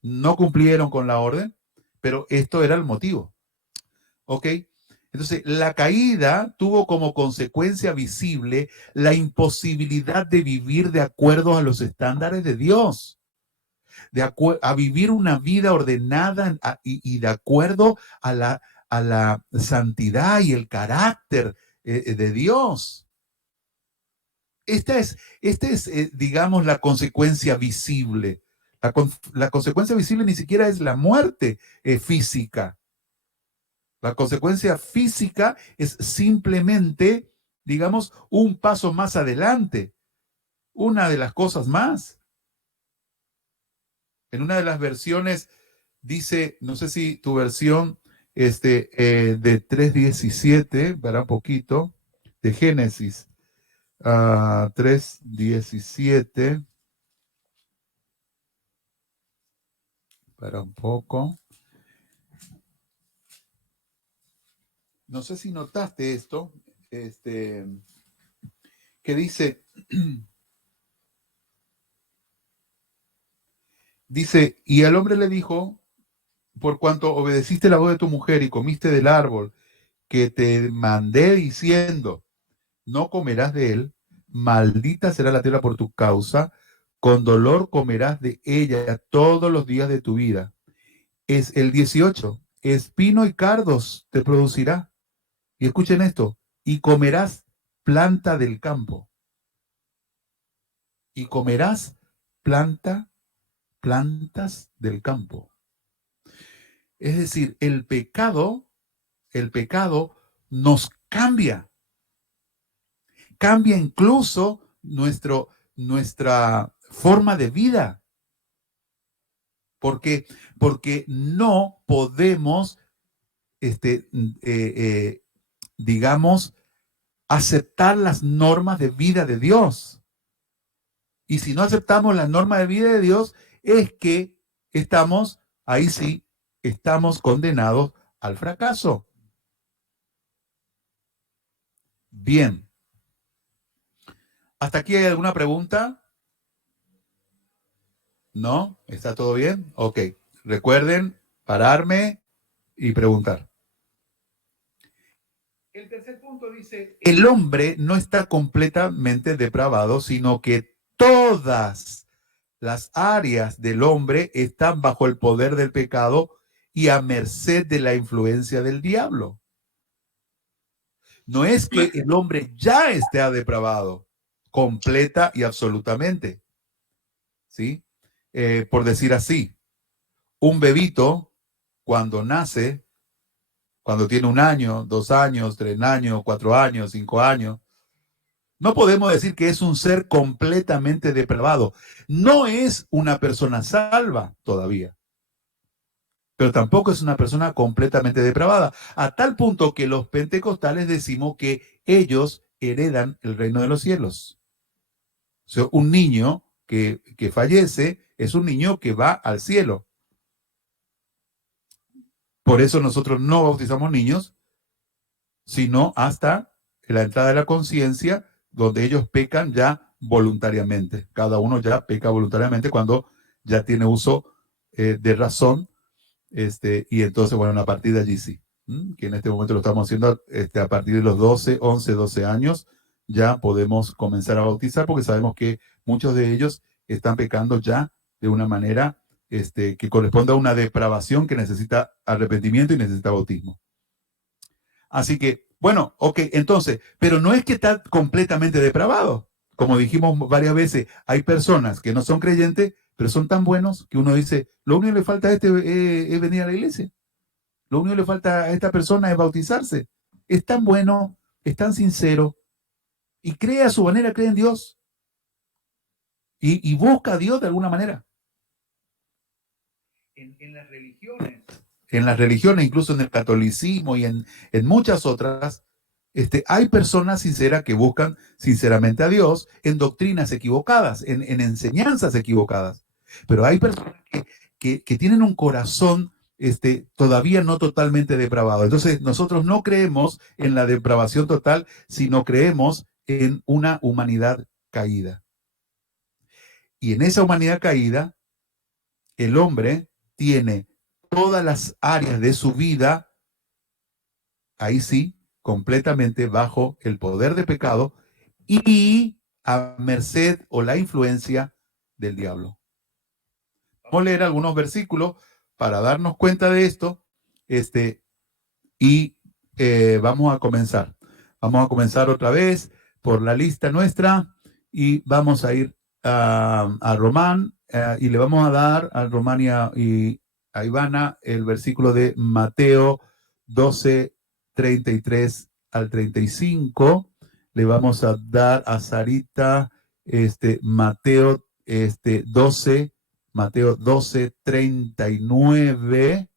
no cumplieron con la orden, pero esto era el motivo. ¿Ok? Entonces, la caída tuvo como consecuencia visible la imposibilidad de vivir de acuerdo a los estándares de Dios, a vivir una vida ordenada y de acuerdo a la santidad y el carácter de Dios. Esta es, digamos, la consecuencia visible. La consecuencia visible ni siquiera es la muerte física. La consecuencia física es simplemente, digamos, un paso más adelante. Una de las cosas más. En una de las versiones dice, no sé si tu versión de 3:17, para un poquito, de Génesis 3:17, para un poco. No sé si notaste esto, que dice, y el hombre le dijo, por cuanto obedeciste la voz de tu mujer y comiste del árbol que te mandé diciendo, no comerás de él, maldita será la tierra por tu causa, con dolor comerás de ella todos los días de tu vida. Es el 18, espino y cardos te producirá. Y escuchen esto, y comerás planta del campo. Y comerás plantas del campo. Es decir, el pecado nos cambia. Cambia incluso nuestra forma de vida. Porque no podemos, digamos, aceptar las normas de vida de Dios. Y si no aceptamos las normas de vida de Dios, es que estamos condenados al fracaso. Bien. ¿Hasta aquí hay alguna pregunta? ¿No? ¿Está todo bien? Ok. Recuerden pararme y preguntar. El tercer punto dice, el hombre no está completamente depravado, sino que todas las áreas del hombre están bajo el poder del pecado y a merced de la influencia del diablo. No es que el hombre ya esté depravado, completa y absolutamente. ¿Sí? Por decir así, un bebito cuando nace, cuando tiene 1 año, 2 años, 3 años, 4 años, 5 años, no podemos decir que es un ser completamente depravado. No es una persona salva todavía, pero tampoco es una persona completamente depravada, a tal punto que los pentecostales decimos que ellos heredan el reino de los cielos. O sea, un niño que fallece es un niño que va al cielo. Por eso nosotros no bautizamos niños, sino hasta la entrada de la conciencia, donde ellos pecan ya voluntariamente. Cada uno ya peca voluntariamente cuando ya tiene uso de razón. Y entonces, bueno, a partir de allí sí, que en este momento lo estamos haciendo a partir de los 12, 11, 12 años, ya podemos comenzar a bautizar, porque sabemos que muchos de ellos están pecando ya de una manera que corresponde a una depravación que necesita arrepentimiento y necesita bautismo. Así que, bueno, ok, entonces, pero no es que está completamente depravado. Como dijimos varias veces, hay personas que no son creyentes, pero son tan buenos que uno dice, lo único que le falta a es venir a la iglesia. Lo único que le falta a esta persona es bautizarse. Es tan bueno, es tan sincero, y cree a su manera, cree en Dios. Y busca a Dios de alguna manera. En las religiones, incluso en el catolicismo y en muchas otras, hay personas sinceras que buscan sinceramente a Dios en doctrinas equivocadas, en enseñanzas equivocadas. Pero hay personas que tienen un corazón todavía no totalmente depravado. Entonces, nosotros no creemos en la depravación total, sino creemos en una humanidad caída. Y en esa humanidad caída, el hombre tiene todas las áreas de su vida, ahí sí, completamente bajo el poder de pecado y a merced o la influencia del diablo. Vamos a leer algunos versículos para darnos cuenta de esto, y vamos a comenzar. Vamos a comenzar otra vez por la lista nuestra y vamos a ir a Román y le vamos a dar a Román y a Ivana el versículo de Mateo 12, 33 al 35. Le vamos a dar a Sarita Mateo 12, 39.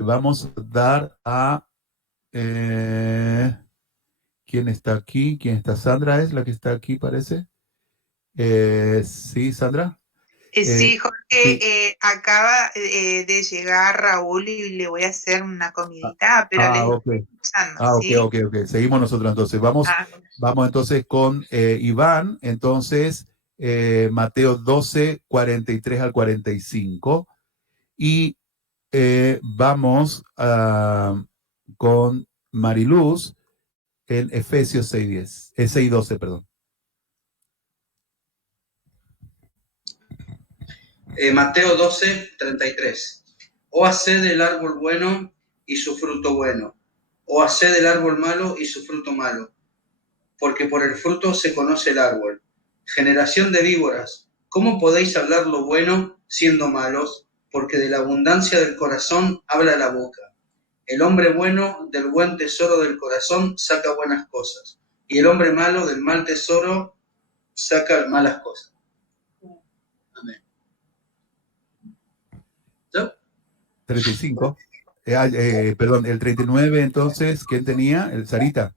Vamos a dar a ¿quién está aquí? ¿Quién está? Sandra es la que está aquí, parece. Sí, Sandra. Sí, Jorge, acaba de llegar Raúl y le voy a hacer una comidita, pero les Ok. estoy escuchando, ¿sí? Ok. Seguimos nosotros entonces. Vamos entonces con Iván. Entonces, Mateo 12, 43 al 45. Y vamos con Mariluz en Efesios 6:10, 6:12, perdón. Mateo 12, 33. O haced el árbol bueno y su fruto bueno, o haced el árbol malo y su fruto malo, porque por el fruto se conoce el árbol. Generación de víboras, ¿cómo podéis hablar lo bueno siendo malos? Porque de la abundancia del corazón habla la boca. El hombre bueno del buen tesoro del corazón saca buenas cosas, y el hombre malo del mal tesoro saca malas cosas. Amén. ¿Sí? 35. Perdón, el 39, entonces, ¿quién tenía? El Sarita.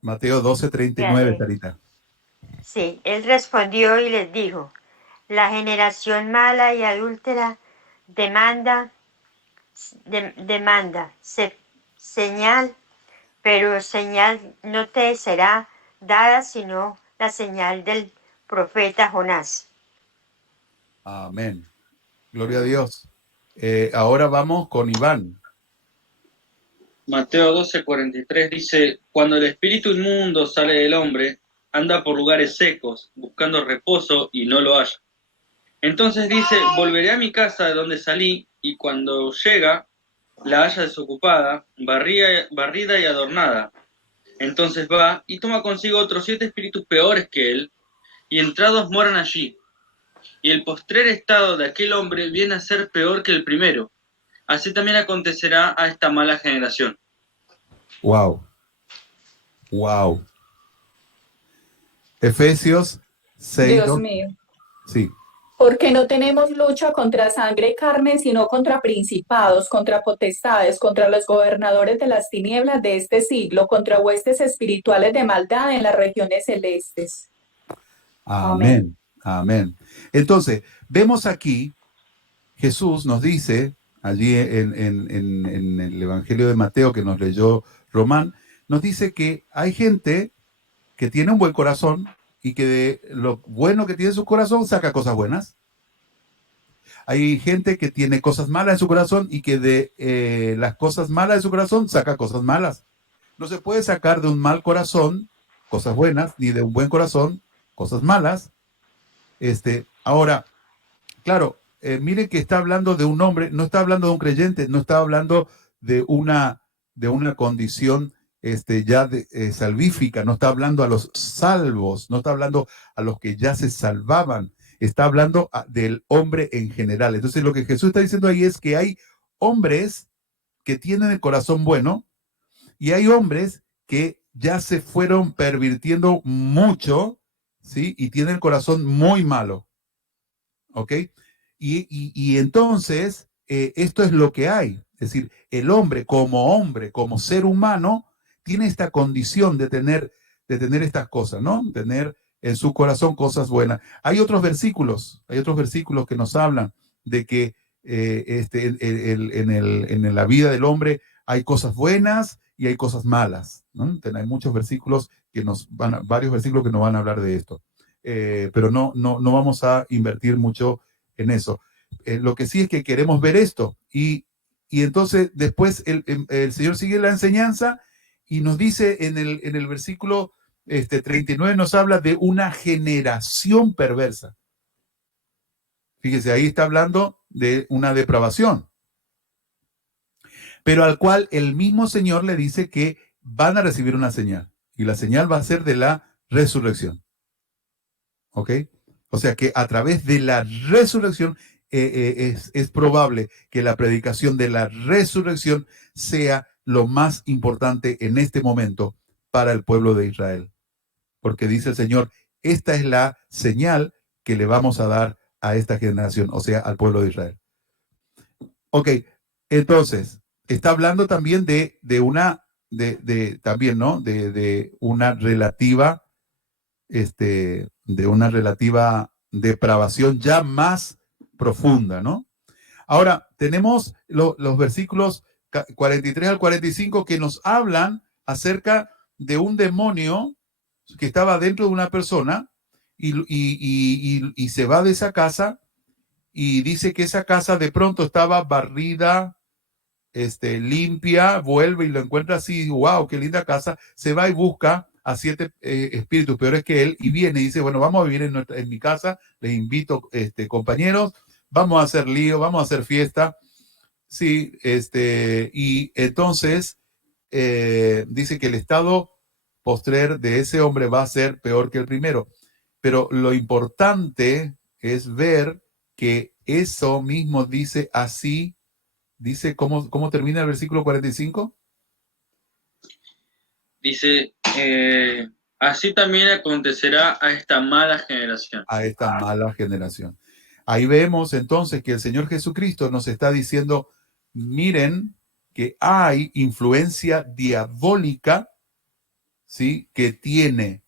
Mateo 12, 39, Sarita. Sí, él respondió y les dijo, la generación mala y adúltera demanda señal, pero señal no te será dada sino la señal del profeta Jonás. Amén. Gloria a Dios. Ahora vamos con Iván. Mateo 12, 43 dice, cuando el espíritu inmundo sale del hombre, anda por lugares secos, buscando reposo y no lo halla. Entonces dice, volveré a mi casa de donde salí, y cuando llega, la halla desocupada, barrida y adornada. Entonces va y toma consigo otros 7 espíritus peores que él, y entrados moran allí. Y el postrer estado de aquel hombre viene a ser peor que el primero. Así también acontecerá a esta mala generación. Wow. Wow. Efesios 6. Dios mío. Sí. Porque no tenemos lucha contra sangre y carne, sino contra principados, contra potestades, contra los gobernadores de las tinieblas de este siglo, contra huestes espirituales de maldad en las regiones celestes. Amén. Amén. Entonces, vemos aquí, Jesús nos dice, allí en el Evangelio de Mateo que nos leyó Román, nos dice que hay gente que tiene un buen corazón y que de lo bueno que tiene en su corazón saca cosas buenas. Hay gente que tiene cosas malas en su corazón y que de las cosas malas de su corazón saca cosas malas. No se puede sacar de un mal corazón cosas buenas, ni de un buen corazón cosas malas. Ahora, claro, miren que está hablando de un hombre, no está hablando de un creyente, no está hablando de una condición salvífica, no está hablando a los salvos, no está hablando a los que ya se salvaban, está hablando del hombre en general. Entonces lo que Jesús está diciendo ahí es que hay hombres que tienen el corazón bueno y hay hombres que ya se fueron pervirtiendo mucho, ¿sí? Y tienen el corazón muy malo, ¿ok? Y entonces esto es lo que hay. Es decir, el hombre, como ser humano, tiene esta condición de tener estas cosas, ¿no? Tener en su corazón cosas buenas. Hay otros versículos que nos hablan de que en la vida del hombre hay cosas buenas y hay cosas malas, ¿no? Hay muchos versículos varios versículos que nos van a hablar de esto. Pero no vamos a invertir mucho en eso. Lo que sí es que queremos ver esto. Y entonces después el Señor sigue la enseñanza y nos dice en el versículo 39, nos habla de una generación perversa. Fíjese, ahí está hablando de una depravación. Pero al cual el mismo Señor le dice que van a recibir una señal. Y la señal va a ser de la resurrección. ¿Ok? O sea que a través de la resurrección es probable que la predicación de la resurrección sea lo más importante en este momento para el pueblo de Israel. Porque dice el Señor, esta es la señal que le vamos a dar a esta generación, o sea, al pueblo de Israel. Ok, entonces, está hablando también de una relativa, de una relativa depravación ya más profunda, ¿no? Ahora, tenemos los versículos 43 al 45 que nos hablan acerca de un demonio que estaba dentro de una persona y se va de esa casa y dice que esa casa de pronto estaba barrida, limpia, vuelve y lo encuentra así, wow, qué linda casa, se va y busca a 7 espíritus peores que él y viene y dice, bueno, vamos a vivir en mi casa, les invito, compañeros, vamos a hacer lío, vamos a hacer fiesta, sí, y entonces dice que el estado postrer de ese hombre va a ser peor que el primero, pero lo importante es ver que eso mismo dice así, dice, ¿cómo termina el versículo 45? Dice, así también acontecerá a esta mala generación. A esta mala generación. Ahí vemos entonces que el Señor Jesucristo nos está diciendo, miren que hay influencia diabólica, ¿sí? Que tiene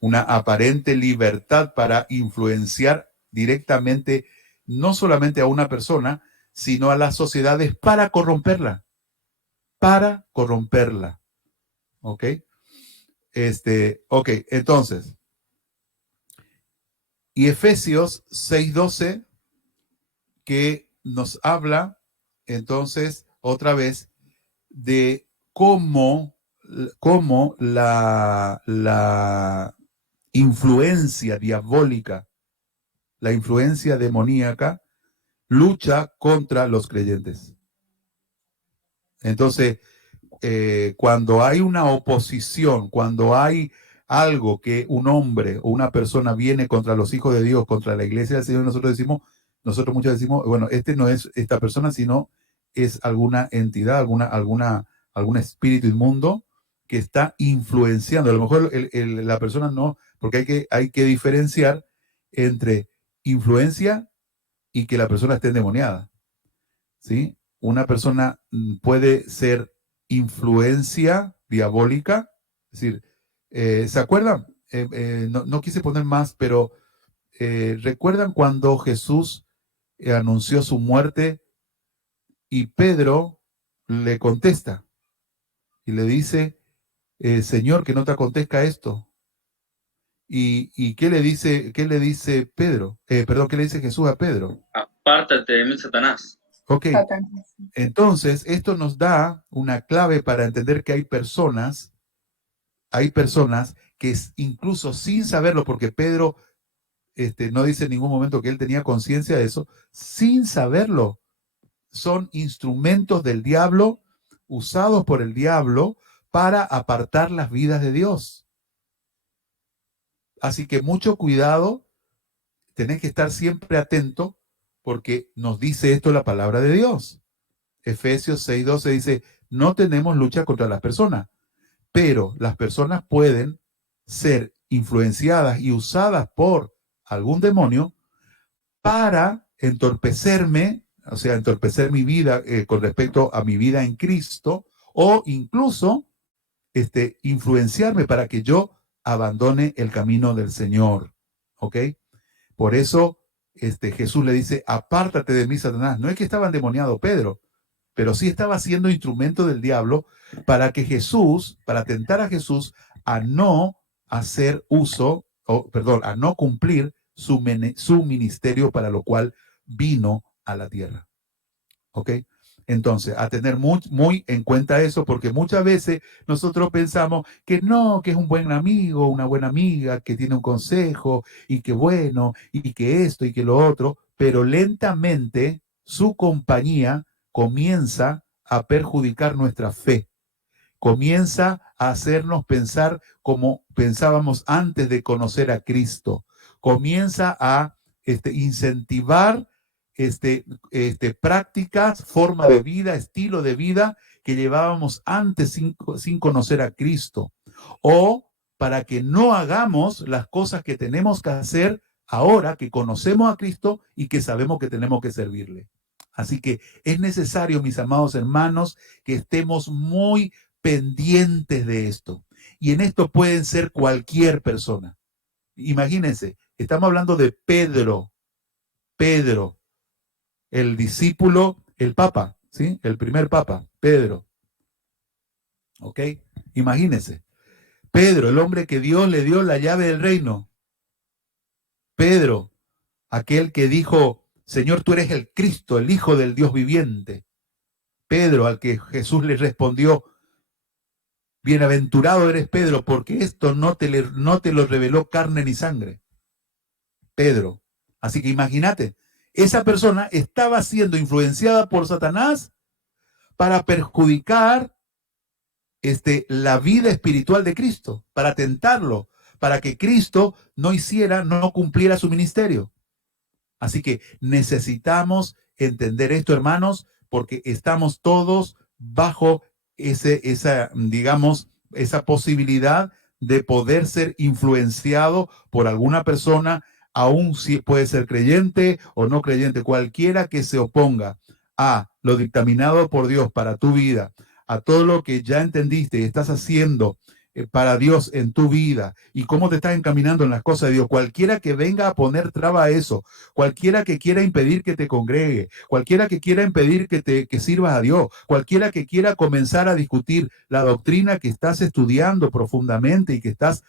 una aparente libertad para influenciar directamente no solamente a una persona, sino a las sociedades para corromperla. ¿Ok? Ok, entonces, y Efesios 6:12, que nos habla, entonces, otra vez, de cómo la influencia diabólica, la influencia demoníaca, lucha contra los creyentes. Entonces, cuando hay una oposición, cuando hay algo que un hombre o una persona viene contra los hijos de Dios, contra la iglesia del Señor, nosotros muchos decimos, bueno, este no es esta persona, sino es alguna entidad, algún espíritu inmundo que está influenciando. A lo mejor la persona no, porque hay que diferenciar entre influencia y que la persona esté endemoniada, ¿sí? Una persona puede ser influencia diabólica, es decir, ¿se acuerdan? No quise poner más, pero ¿recuerdan cuando Jesús anunció su muerte y Pedro le contesta y le dice, Señor, que no te acontezca esto? ¿Y qué le dice Pedro? Perdón, ¿qué le dice Jesús a Pedro? Apártate de mí, Satanás. Ok, entonces esto nos da una clave para entender que hay personas que incluso sin saberlo, porque Pedro no dice en ningún momento que él tenía conciencia de eso, sin saberlo, son instrumentos del diablo, usados por el diablo para apartar las vidas de Dios. Así que mucho cuidado, tenés que estar siempre atento, porque nos dice esto la palabra de Dios. Efesios 6:12 dice, no tenemos lucha contra las personas, pero las personas pueden ser influenciadas y usadas por algún demonio para entorpecerme, o sea, entorpecer mi vida con respecto a mi vida en Cristo, o incluso influenciarme para que yo abandone el camino del Señor. ¿Ok? Por eso Jesús le dice, apártate de mí, Satanás. No es que estaba endemoniado Pedro, pero sí estaba siendo instrumento del diablo para tentar a Jesús a no hacer a no cumplir su ministerio para lo cual vino a la tierra. ¿Ok? Entonces, a tener muy en cuenta eso, porque muchas veces nosotros pensamos que no, que es un buen amigo, una buena amiga, que tiene un consejo, y que bueno, y que esto, y que lo otro, pero lentamente su compañía comienza a perjudicar nuestra fe, comienza a hacernos pensar como pensábamos antes de conocer a Cristo, comienza a incentivar prácticas, forma de vida, estilo de vida que llevábamos antes sin conocer a Cristo, o para que no hagamos las cosas que tenemos que hacer ahora que conocemos a Cristo y que sabemos que tenemos que servirle. Así que es necesario, mis amados hermanos, que estemos muy pendientes de esto. Y en esto pueden ser cualquier persona. Imagínense, estamos hablando de Pedro, el discípulo, el papa, ¿sí? El primer papa, Pedro. ¿Ok? Imagínense. Pedro, el hombre que Dios le dio la llave del reino. Pedro, aquel que dijo, Señor, tú eres el Cristo, el Hijo del Dios viviente. Pedro, al que Jesús le respondió, bienaventurado eres Pedro, porque esto no te lo reveló carne ni sangre. Pedro. Así que imagínate, esa persona estaba siendo influenciada por Satanás para perjudicar la vida espiritual de Cristo, para tentarlo, para que Cristo no cumpliera su ministerio. Así que necesitamos entender esto, hermanos, porque estamos todos bajo esa posibilidad de poder ser influenciado por alguna persona, aún si puede ser creyente o no creyente, cualquiera que se oponga a lo dictaminado por Dios para tu vida, a todo lo que ya entendiste y estás haciendo para Dios en tu vida y cómo te estás encaminando en las cosas de Dios, cualquiera que venga a poner traba a eso, cualquiera que quiera impedir que te congregue, cualquiera que quiera impedir que sirvas a Dios, cualquiera que quiera comenzar a discutir la doctrina que estás estudiando profundamente y que estás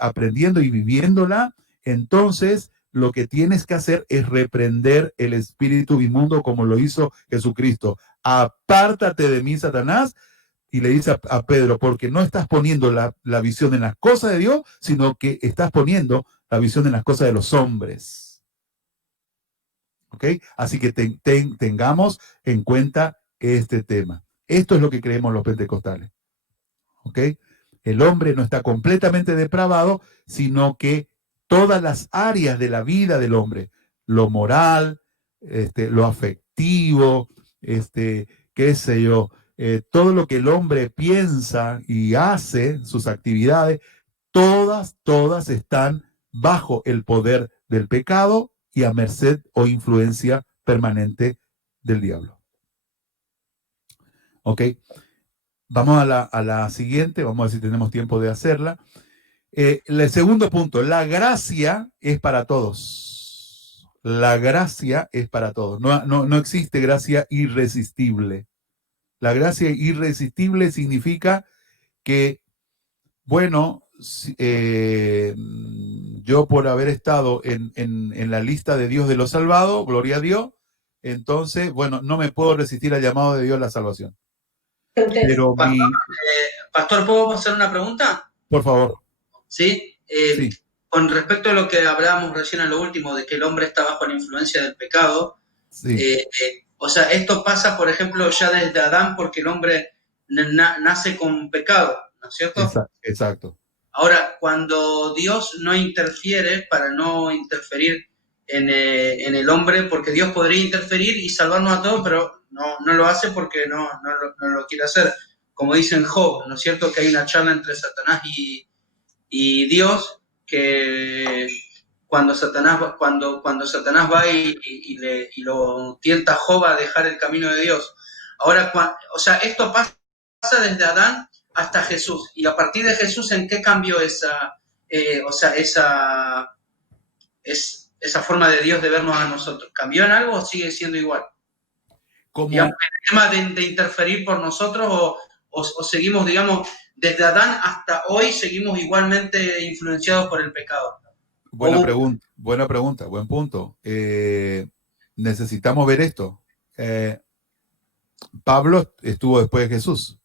aprendiendo y viviéndola, entonces lo que tienes que hacer es reprender el espíritu inmundo como lo hizo Jesucristo. Apártate de mí, Satanás. Y le dice a Pedro, porque no estás poniendo la visión en las cosas de Dios, sino que estás poniendo la visión en las cosas de los hombres. ¿Ok? Así que tengamos en cuenta este tema. Esto es lo que creemos los pentecostales. ¿Ok? El hombre no está completamente depravado, sino que todas las áreas de la vida del hombre, lo moral, lo afectivo, qué sé yo, todo lo que el hombre piensa y hace, sus actividades, todas están bajo el poder del pecado y a merced o influencia permanente del diablo. ¿Ok? Vamos a la siguiente, vamos a ver si tenemos tiempo de hacerla. El segundo punto, la gracia es para todos. La gracia es para todos. No existe gracia irresistible. La gracia irresistible significa que, bueno, yo por haber estado en la lista de Dios de los salvados, gloria a Dios, entonces, bueno, no me puedo resistir al llamado de Dios a la salvación. Pero Pastor, ¿puedo hacer una pregunta? Por favor. ¿Sí? Sí. Con respecto a lo que hablábamos recién en lo último, de que el hombre está bajo la influencia del pecado, sí. O sea, esto pasa, por ejemplo, ya desde Adán, porque el hombre nace con pecado, ¿no es cierto? Exacto. Ahora, cuando Dios no interfiere, para no interferir en el hombre, porque Dios podría interferir y salvarnos a todos, pero no lo hace porque no lo quiere hacer. Como dice en Job, ¿no es cierto? Que hay una charla entre Satanás y Dios, que cuando Satanás va y lo tienta a Job a dejar el camino de Dios. Ahora, o sea, esto pasa desde Adán hasta Jesús. Y a partir de Jesús, ¿en qué cambió esa forma de Dios de vernos a nosotros? ¿Cambió en algo o sigue siendo igual? Digamos, ¿el tema de interferir por nosotros o seguimos, digamos, desde Adán hasta hoy seguimos igualmente influenciados por el pecado? Buena pregunta, buen punto. Necesitamos ver esto. Pablo estuvo después de Jesús.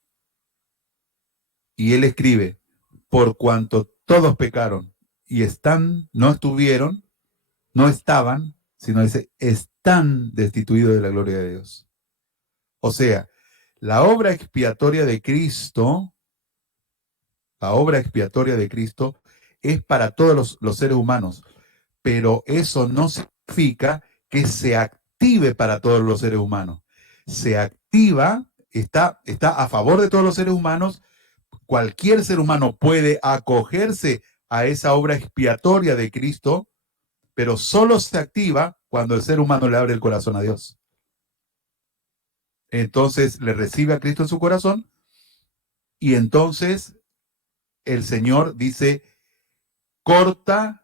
Y él escribe, por cuanto todos pecaron y no estaban, sino dice, están destituidos de la gloria de Dios. O sea, la obra expiatoria de Cristo es para todos los seres humanos, pero eso no significa que se active para todos los seres humanos. Se activa, está a favor de todos los seres humanos. Cualquier ser humano puede acogerse a esa obra expiatoria de Cristo, pero solo se activa cuando el ser humano le abre el corazón a Dios. Entonces le recibe a Cristo en su corazón y entonces el Señor dice, corta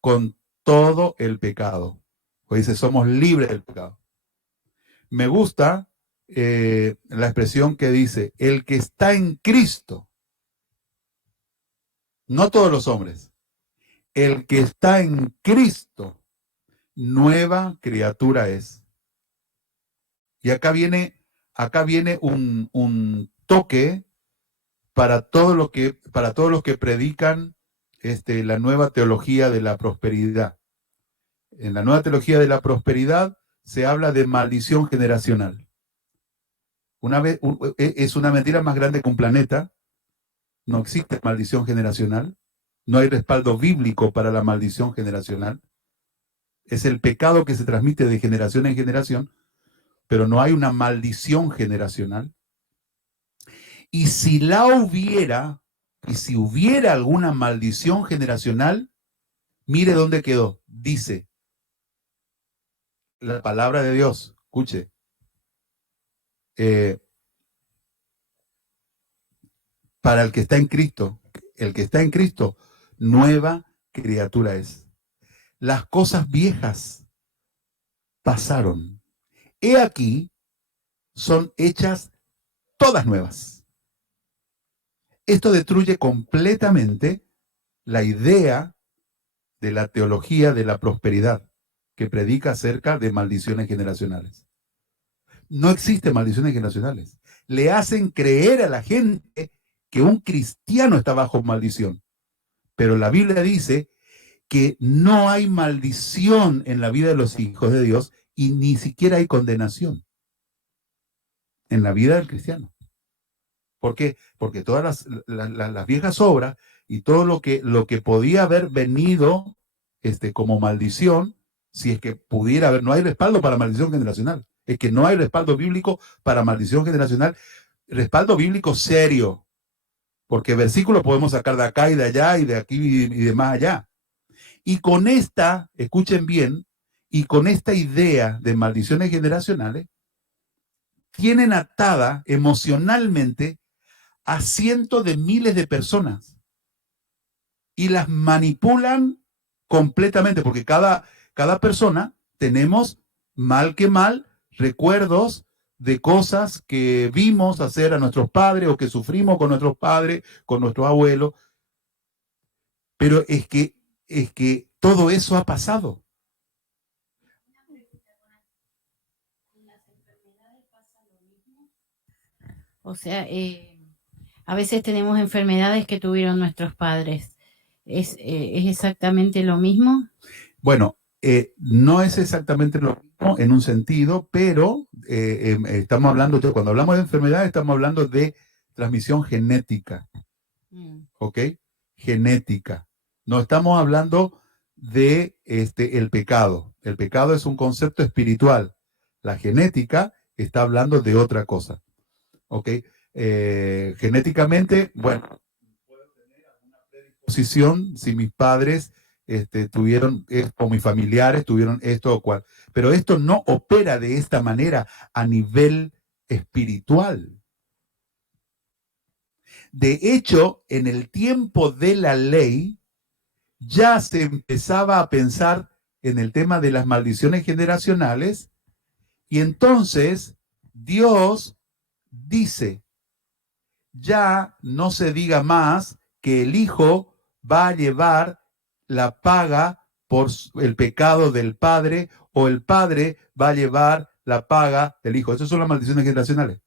con todo el pecado. O dice, somos libres del pecado. Me gusta la expresión que dice, el que está en Cristo, no todos los hombres, el que está en Cristo, nueva criatura es. Y acá viene un toque para todos los que predican la nueva teología de la prosperidad. En la nueva teología de la prosperidad se habla de maldición generacional. Es una mentira más grande que un planeta. No existe maldición generacional. No hay respaldo bíblico para la maldición generacional. Es el pecado que se transmite de generación en generación, pero no hay una maldición generacional. Y si hubiera alguna maldición generacional, mire dónde quedó. Dice la palabra de Dios, escuche, para el que está en Cristo, nueva criatura es. Las cosas viejas pasaron. He aquí, son hechas todas nuevas. Esto destruye completamente la idea de la teología de la prosperidad que predica acerca de maldiciones generacionales. No existen maldiciones generacionales. Le hacen creer a la gente que un cristiano está bajo maldición. Pero la Biblia dice que no hay maldición en la vida de los hijos de Dios y ni siquiera hay condenación en la vida del cristiano. ¿Por qué? Porque todas las viejas obras y todo lo que podía haber venido como maldición, si es que pudiera haber, no hay respaldo para maldición generacional. Es que no hay respaldo bíblico para maldición generacional, respaldo bíblico serio, porque versículos podemos sacar de acá y de allá y de aquí y de más allá. Y con esta, escuchen bien, y con esta idea de maldiciones generacionales, tienen atada emocionalmente a cientos de miles de personas y las manipulan completamente, porque cada persona tenemos mal que mal recuerdos de cosas que vimos hacer a nuestros padres o que sufrimos con nuestros padres, con nuestros abuelos. Pero es que todo eso ha pasado. O sea, a veces tenemos enfermedades que tuvieron nuestros padres. ¿Es exactamente lo mismo? Bueno, no es exactamente lo mismo en un sentido, pero estamos hablando, cuando hablamos de enfermedad, estamos hablando de transmisión genética. ¿Ok? Genética. No estamos hablando de el pecado. El pecado es un concepto espiritual. La genética está hablando de otra cosa. ¿Ok? Genéticamente, bueno, puedo tener alguna predisposición si mis padres tuvieron, o mis familiares tuvieron esto o cual. Pero esto no opera de esta manera a nivel espiritual. De hecho, en el tiempo de la ley, ya se empezaba a pensar en el tema de las maldiciones generacionales, y entonces Dios dice, ya no se diga más que el hijo va a llevar la paga por el pecado del padre, o el padre va a llevar la paga del hijo. Esas son las maldiciones generacionales.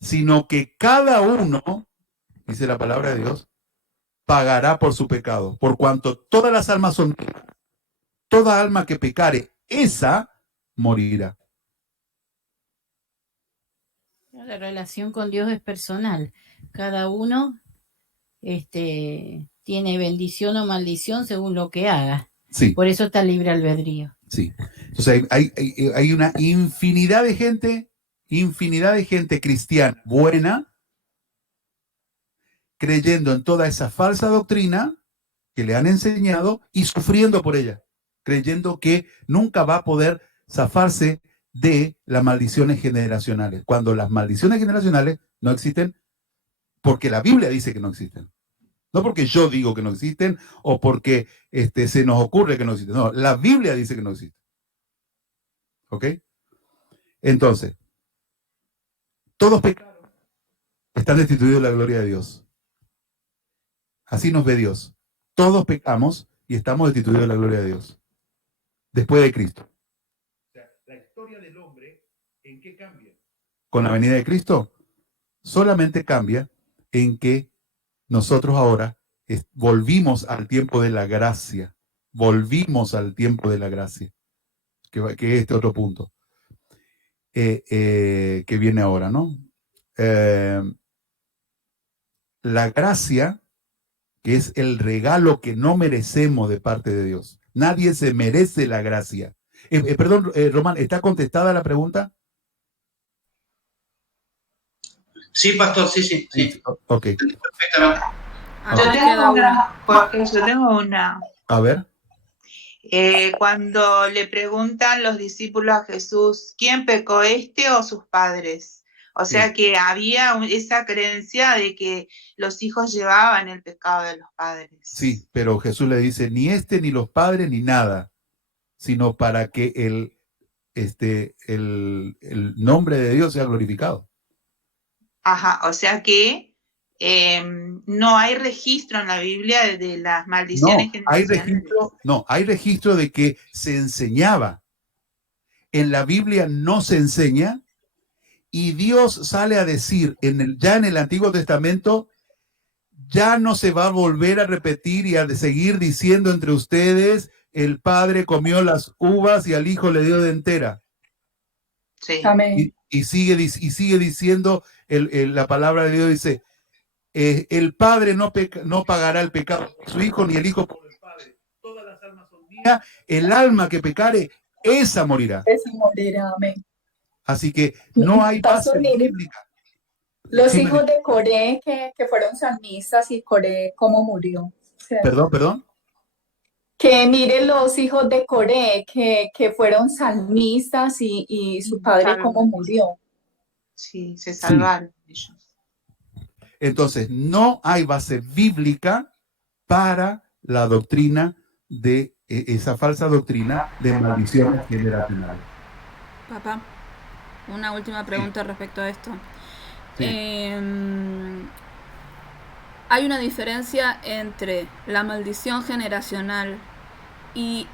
Sino que cada uno, dice la palabra de Dios, pagará por su pecado. Por cuanto todas las almas son, toda alma que pecare, esa morirá. La relación con Dios es personal. Cada uno tiene bendición o maldición según lo que haga. Sí. Por eso está libre albedrío. Sí. Entonces hay una infinidad de gente cristiana buena, creyendo en toda esa falsa doctrina que le han enseñado y sufriendo por ella, creyendo que nunca va a poder zafarse de las maldiciones generacionales, cuando las maldiciones generacionales no existen porque la Biblia dice que no existen. No porque yo digo que no existen o porque se nos ocurre que no existen. No, la Biblia dice que no existen. ¿Ok? Entonces, todos pecaron, están destituidos de la gloria de Dios. Así nos ve Dios. Todos pecamos y estamos destituidos de la gloria de Dios. Después de Cristo. O sea, la historia del hombre, ¿en qué cambia? Con la venida de Cristo, solamente cambia en que nosotros ahora volvimos al tiempo de la gracia. Volvimos al tiempo de la gracia. Que es este otro punto. Que viene ahora, ¿no? La gracia, que es el regalo que no merecemos de parte de Dios. Nadie se merece la gracia. Perdón, Román, ¿está contestada la pregunta? Sí, pastor, sí. Ok. Perfectamente. Yo tengo una. A ver. Cuando le preguntan los discípulos a Jesús, ¿quién pecó, o sus padres? O sea que había esa creencia de que los hijos llevaban el pecado de los padres. Sí, pero Jesús le dice, ni ni los padres, ni nada, sino para que el nombre de Dios sea glorificado. Ajá, o sea que no hay registro en la Biblia de las maldiciones generacionales. Hay registro de que se enseñaba. En la Biblia no se enseña, y Dios sale a decir ya en el Antiguo Testamento, ya no se va a volver a repetir y a seguir diciendo entre ustedes, el padre comió las uvas y al hijo le dio de entera. Sí. Amén. Y sigue diciendo, la palabra de Dios dice, el padre no pagará el pecado de su hijo, ni el hijo por el padre. Todas las almas son mías, el alma que pecare, esa morirá. Esa morirá, amén. Así que no hay base Pastor, mire, bíblica. los Sí, hijos de Coré que fueron salmistas y Coré, ¿cómo murió? O sea, perdón. que mire los hijos de Coré que fueron salmistas y su padre cómo murió. Sí, se salvaron ellos. Entonces, no hay base bíblica para la doctrina de esa falsa doctrina de maldiciones generacionales. Papá, una última pregunta respecto a esto. Sí. ¿Hay una diferencia entre la maldición generacional y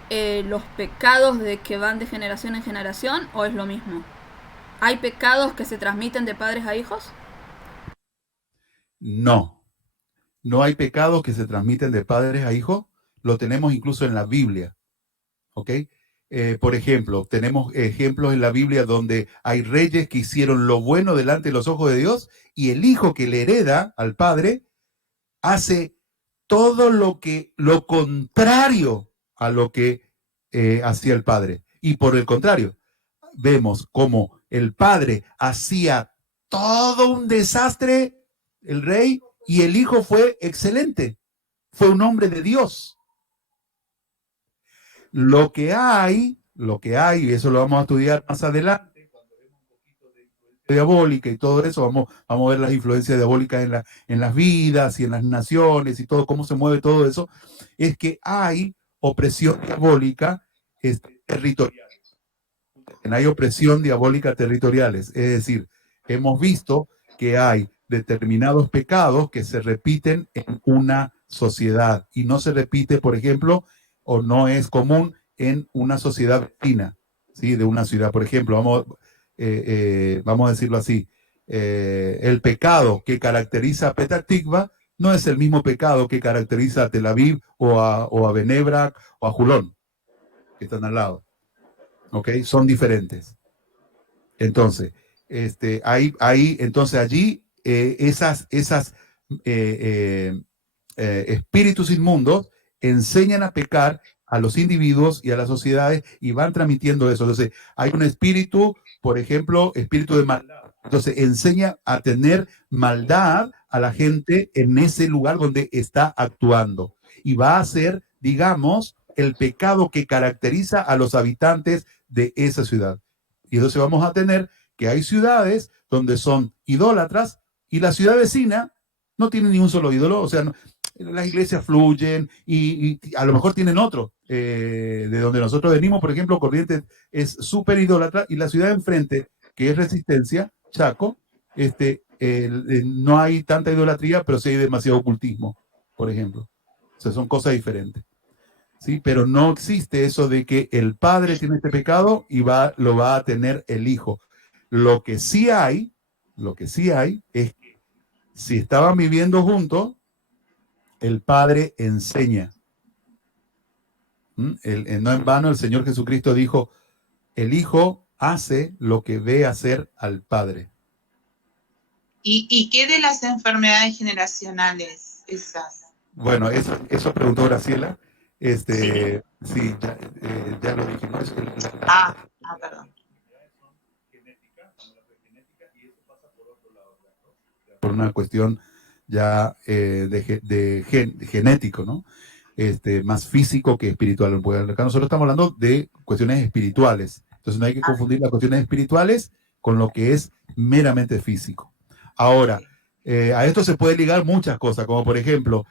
los pecados de que van de generación en generación, o es lo mismo? ¿Hay pecados que se transmiten de padres a hijos? No hay pecados que se transmiten de padres a hijos. Lo tenemos incluso en la Biblia. ¿Ok? Por ejemplo, tenemos ejemplos en la Biblia donde hay reyes que hicieron lo bueno delante de los ojos de Dios y el hijo que le hereda al padre hace todo lo contrario a lo que hacía el padre. Y por el contrario, vemos como el padre hacía todo un desastre, el rey, y el hijo fue excelente. Fue un hombre de Dios. Lo que hay, y eso lo vamos a estudiar más adelante, cuando vemos un poquito de influencia diabólica y todo eso, vamos a ver las influencias diabólicas en las vidas y en las naciones y todo, cómo se mueve todo eso, es que hay opresión diabólica territorial. Hay opresión diabólica territoriales, es decir, hemos visto que hay determinados pecados que se repiten en una sociedad y no se repite, por ejemplo, o no es común en una sociedad vecina, ¿sí? De una ciudad. Por ejemplo, vamos a decirlo así, el pecado que caracteriza a Petah Tikva no es el mismo pecado que caracteriza a Tel Aviv o a Benebrak o a Julón, que están al lado. ¿Ok? Son diferentes. Entonces, entonces allí esas espíritus inmundos enseñan a pecar a los individuos y a las sociedades y van transmitiendo eso. Entonces, hay un espíritu, por ejemplo, espíritu de maldad. Entonces, enseña a tener maldad a la gente en ese lugar donde está actuando. Y va a ser, digamos, el pecado que caracteriza a los habitantes de esa ciudad. Y entonces vamos a tener que hay ciudades donde son idólatras y la ciudad vecina no tiene ni un solo ídolo, o sea, no, las iglesias fluyen y a lo mejor tienen otro. De donde nosotros venimos, por ejemplo, Corrientes es súper idólatra y la ciudad de enfrente, que es Resistencia, Chaco, no hay tanta idolatría, pero sí hay demasiado ocultismo, por ejemplo. O sea, son cosas diferentes. ¿Sí? Pero no existe eso de que el padre tiene este pecado y lo va a tener el hijo. Lo que sí hay es que si estaban viviendo juntos, el padre enseña. No en vano el Señor Jesucristo dijo, el hijo hace lo que ve hacer al padre. ¿Y qué de las enfermedades generacionales esas? Bueno, eso preguntó Graciela. Sí, ya lo dije. ¿No? Perdón. Por una cuestión ya genético, ¿no? Más físico que espiritual. Porque acá nosotros estamos hablando de cuestiones espirituales. Entonces no hay que confundir las cuestiones espirituales con lo que es meramente físico. Ahora, a esto se puede ligar muchas cosas, como por ejemplo,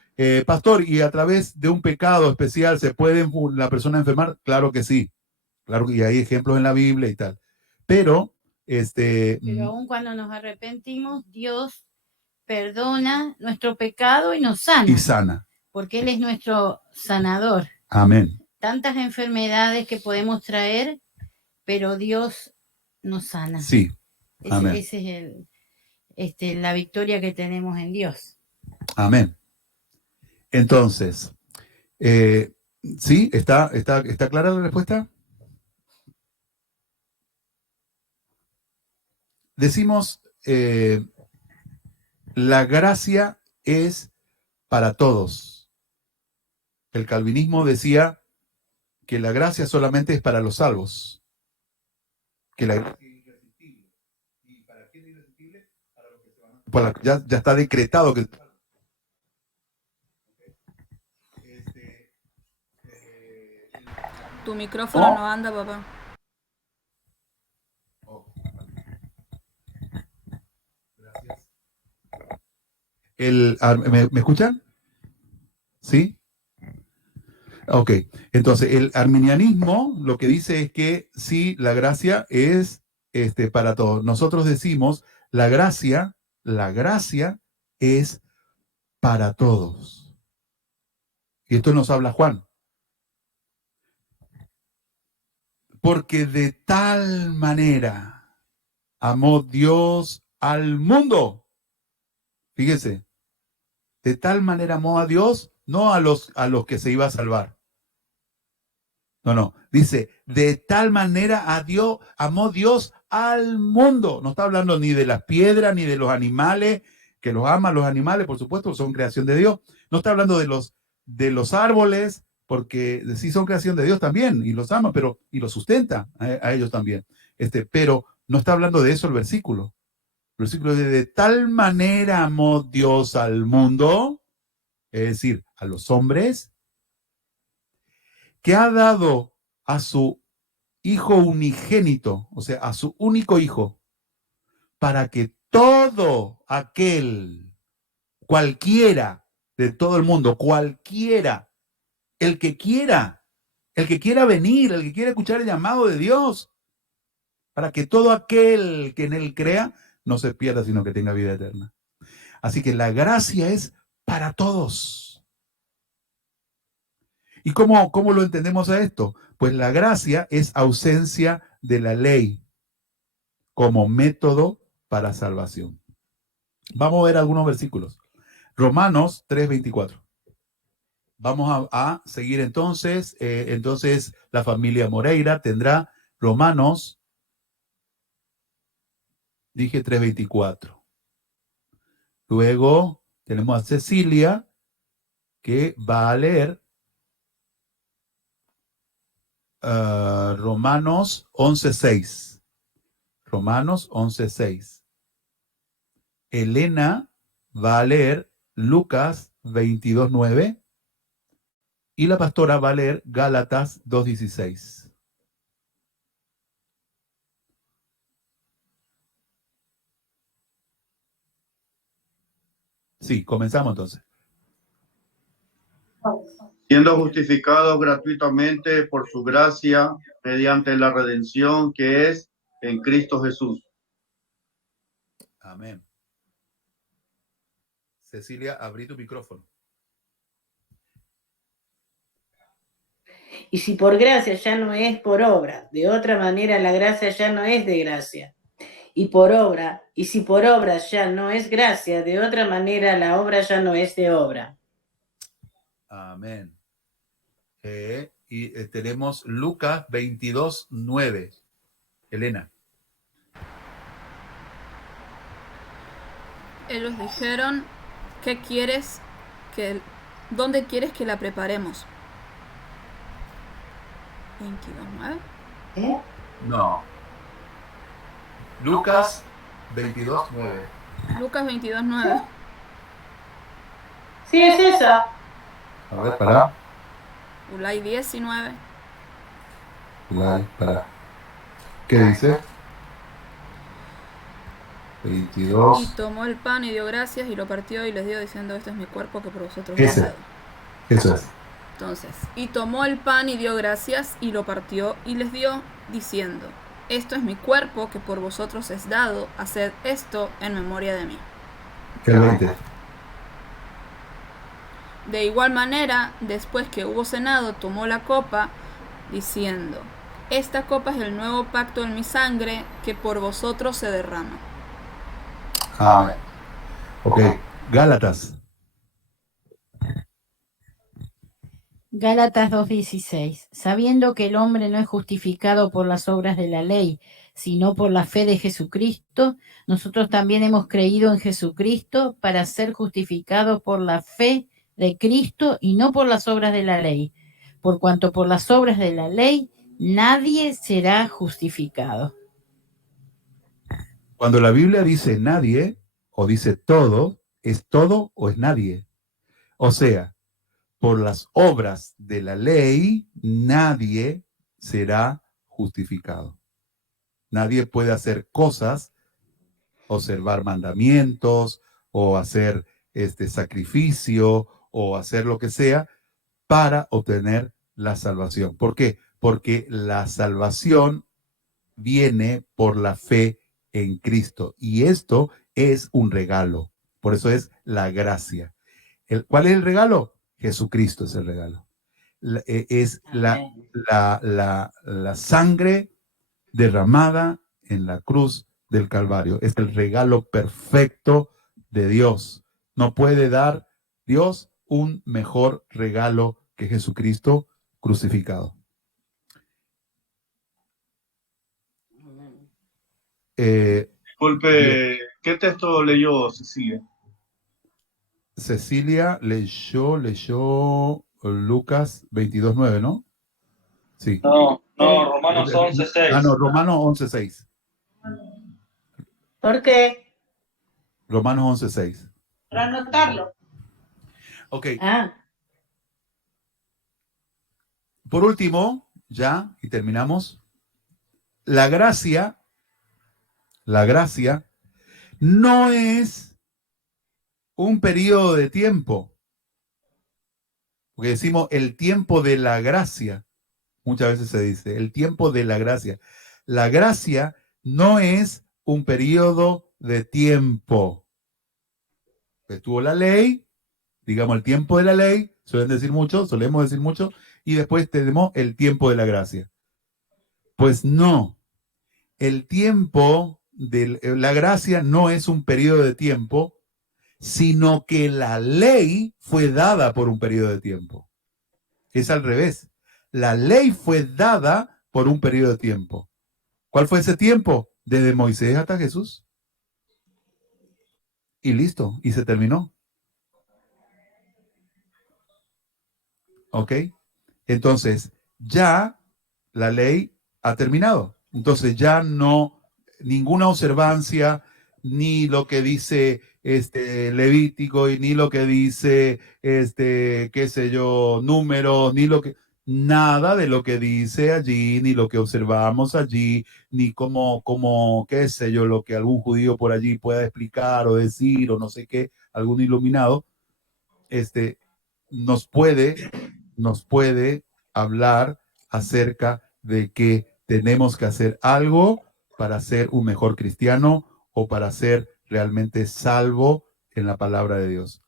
pastor, ¿y a través de un pecado especial se puede la persona enfermar? Claro que sí. Claro que hay ejemplos en la Biblia y tal. Pero aún cuando nos arrepentimos, Dios perdona nuestro pecado y nos sana. Y sana. Porque Él es nuestro sanador. Amén. Tantas enfermedades que podemos traer, pero Dios nos sana. Sí. Amén. Ese es la victoria que tenemos en Dios. Amén. Entonces, ¿sí? ¿Está clara la respuesta? Decimos, la gracia es para todos. El calvinismo decía que la gracia solamente es para los salvos. Que la gracia es irresistible. ¿Y para quién es irresistible? Para los que se van a... Ya está decretado que... Tu micrófono no anda, papá. Gracias. ¿Me escuchan? ¿Sí? Ok, entonces el arminianismo lo que dice es que sí, la gracia es para todos. Nosotros decimos, la gracia es para todos. Y esto nos habla Juan. Porque de tal manera amó Dios al mundo. Fíjese, de tal manera amó a Dios, no a los que se iba a salvar. No, dice, de tal manera amó Dios al mundo. No está hablando ni de las piedras, ni de los animales, que los ama los animales, por supuesto, son creación de Dios. No está hablando de los árboles, porque sí son creación de Dios también, y los ama, y los sustenta a ellos también. Pero no está hablando de eso el versículo. El versículo dice, de tal manera amó Dios al mundo, es decir, a los hombres, que ha dado a su Hijo unigénito, o sea, a su único Hijo, para que todo aquel, cualquiera de todo el mundo, cualquiera, el que quiera venir, el que quiera escuchar el llamado de Dios, para que todo aquel que en él crea no se pierda, sino que tenga vida eterna. Así que la gracia es para todos. ¿Y cómo lo entendemos a esto? Pues la gracia es ausencia de la ley como método para salvación. Vamos a ver algunos versículos. Romanos 3:24. Vamos a seguir entonces. Entonces la familia Moreira tendrá Romanos, dije 3:24. Luego tenemos a Cecilia, que va a leer Romanos 11:6. Romanos 11:6. Elena va a leer Lucas 22:9. Y la pastora va a leer Gálatas 2:16. Sí, comenzamos entonces. Siendo justificados gratuitamente por su gracia mediante la redención que es en Cristo Jesús. Amén. Cecilia, abrí tu micrófono. Y si por gracia ya no es por obra, de otra manera la gracia ya no es de gracia. Y si por obra ya no es gracia, de otra manera la obra ya no es de obra. Amén. Y tenemos Lucas 22:9. Elena. Ellos dijeron, ¿dónde quieres que la preparemos? 22:9. No. Lucas 22:9. Lucas 22:9. Sí, es esa. A ver, pará. Ulay 19. Pará. ¿Qué dice? 22. Y tomó el pan y dio gracias y lo partió y les dio diciendo, este es mi cuerpo que por vosotros es dado. Eso es. Entonces, y tomó el pan y dio gracias y lo partió y les dio diciendo, esto es mi cuerpo que por vosotros es dado, haced esto en memoria de mí. ¿Qué 20? De igual manera, después que hubo cenado, tomó la copa, diciendo, esta copa es el nuevo pacto en mi sangre que por vosotros se derrama. Amén. Ok, Gálatas. Gálatas 2:16. Sabiendo que el hombre no es justificado por las obras de la ley, sino por la fe de Jesucristo, nosotros también hemos creído en Jesucristo para ser justificados por la fe de Cristo y no por las obras de la ley. Por cuanto por las obras de la ley nadie será justificado. Cuando la Biblia dice nadie o dice todo, ¿es todo o es nadie? O sea, por las obras de la ley, nadie será justificado. Nadie puede hacer cosas, observar mandamientos, o hacer sacrificio, o hacer lo que sea, para obtener la salvación. ¿Por qué? Porque la salvación viene por la fe en Cristo. Y esto es un regalo. Por eso es la gracia. ¿Cuál es el regalo? Jesucristo es el regalo. Es la sangre derramada en la cruz del Calvario. Es el regalo perfecto de Dios. No puede dar Dios un mejor regalo que Jesucristo crucificado. Disculpe, ¿qué texto leyó Cecilia? Cecilia leyó Lucas 22:9, ¿no? Sí. No, Romanos 11:6. Ah, no, Romanos 11:6. ¿Por qué? Romanos 11:6. Para anotarlo. Ok. Ah, Por último, ya, y terminamos, la gracia no es un periodo de tiempo, porque decimos el tiempo de la gracia, muchas veces se dice, el tiempo de la gracia. La gracia no es un periodo de tiempo. Estuvo la ley, digamos el tiempo de la ley, solemos decir mucho, y después tenemos el tiempo de la gracia. Pues no, el tiempo de la gracia no es un periodo de tiempo, sino que la ley fue dada por un periodo de tiempo. Es al revés. La ley fue dada por un periodo de tiempo. ¿Cuál fue ese tiempo? Desde Moisés hasta Jesús. Y listo, y se terminó. ¿Ok? Entonces, ya la ley ha terminado. Entonces ya no, ninguna observancia, ni lo que dice Levítico, y ni lo que dice, qué sé yo, números, ni lo que, nada de lo que dice allí, ni lo que observamos allí, ni como, qué sé yo, lo que algún judío por allí pueda explicar o decir, o no sé qué, algún iluminado, nos puede hablar acerca de que tenemos que hacer algo para ser un mejor cristiano o para ser realmente salvo en la palabra de Dios.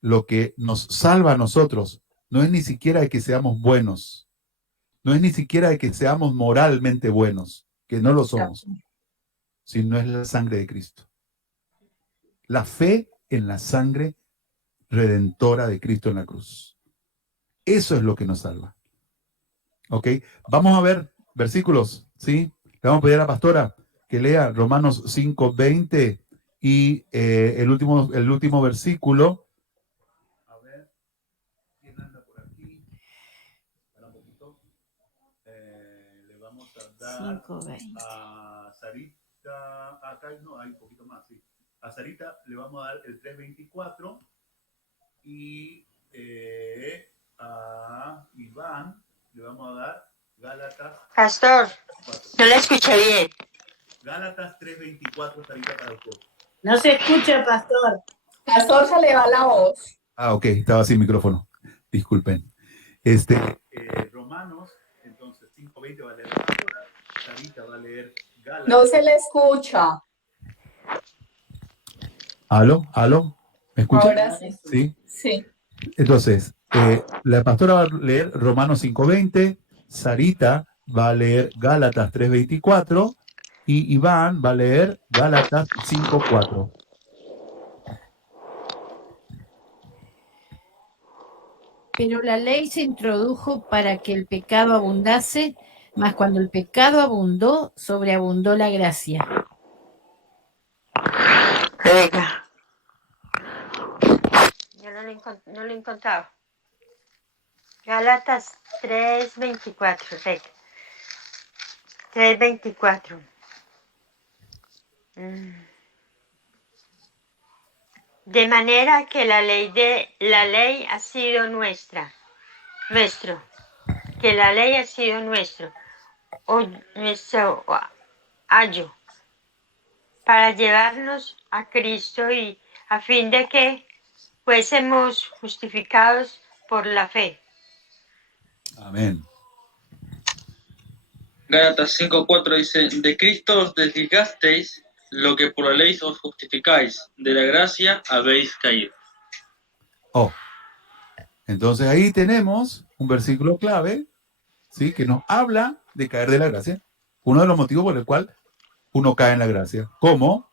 Lo que nos salva a nosotros no es ni siquiera de que seamos buenos, no es ni siquiera de que seamos moralmente buenos, que no lo somos, sino es la sangre de Cristo. La fe en la sangre redentora de Cristo en la cruz. Eso es lo que nos salva. ¿Ok? Vamos a ver versículos, ¿sí? Le vamos a pedir a la pastora que lea Romanos 5:20 y el último versículo. A ver, ¿quién anda por aquí? Para un poquito. Le vamos a dar 5:20. a Sarita, acá no, hay un poquito más, sí. A Sarita le vamos a dar el 3:24 y a Iván le vamos a dar Gálatas. Pastor, 4. no le escuché bien. Gálatas 3:24, Sarita, para usted. no se escucha, pastor. Pastor, se le va la voz. Ah, ok, estaba sin micrófono. Disculpen. Romanos, entonces, 5:20 va a leer la pastora, Sarita va a leer Gálatas. No se le escucha. ¿Aló? ¿Me escuchan? Ahora sí. Sí. Sí. Entonces, la pastora va a leer Romanos 5:20, Sarita va a leer Gálatas 3:24 y Iván va a leer Gálatas 5:4. Pero la ley se introdujo para que el pecado abundase, mas cuando el pecado abundó, sobreabundó la gracia. Venga, yo no lo he encontrado. Gálatas 3:24, venga. 3:24. De manera que la ley ha sido nuestro, que la ley ha sido nuestro ayo para llevarnos a Cristo y a fin de que fuésemos justificados por la fe. Amén. Gálatas 5:4 dice, de Cristo os desligasteis, lo que por la ley os justificáis, de la gracia habéis caído. Oh, entonces ahí tenemos un versículo clave, ¿sí? Que nos habla de caer de la gracia. Uno de los motivos por el cual uno cae en la gracia. ¿Cómo?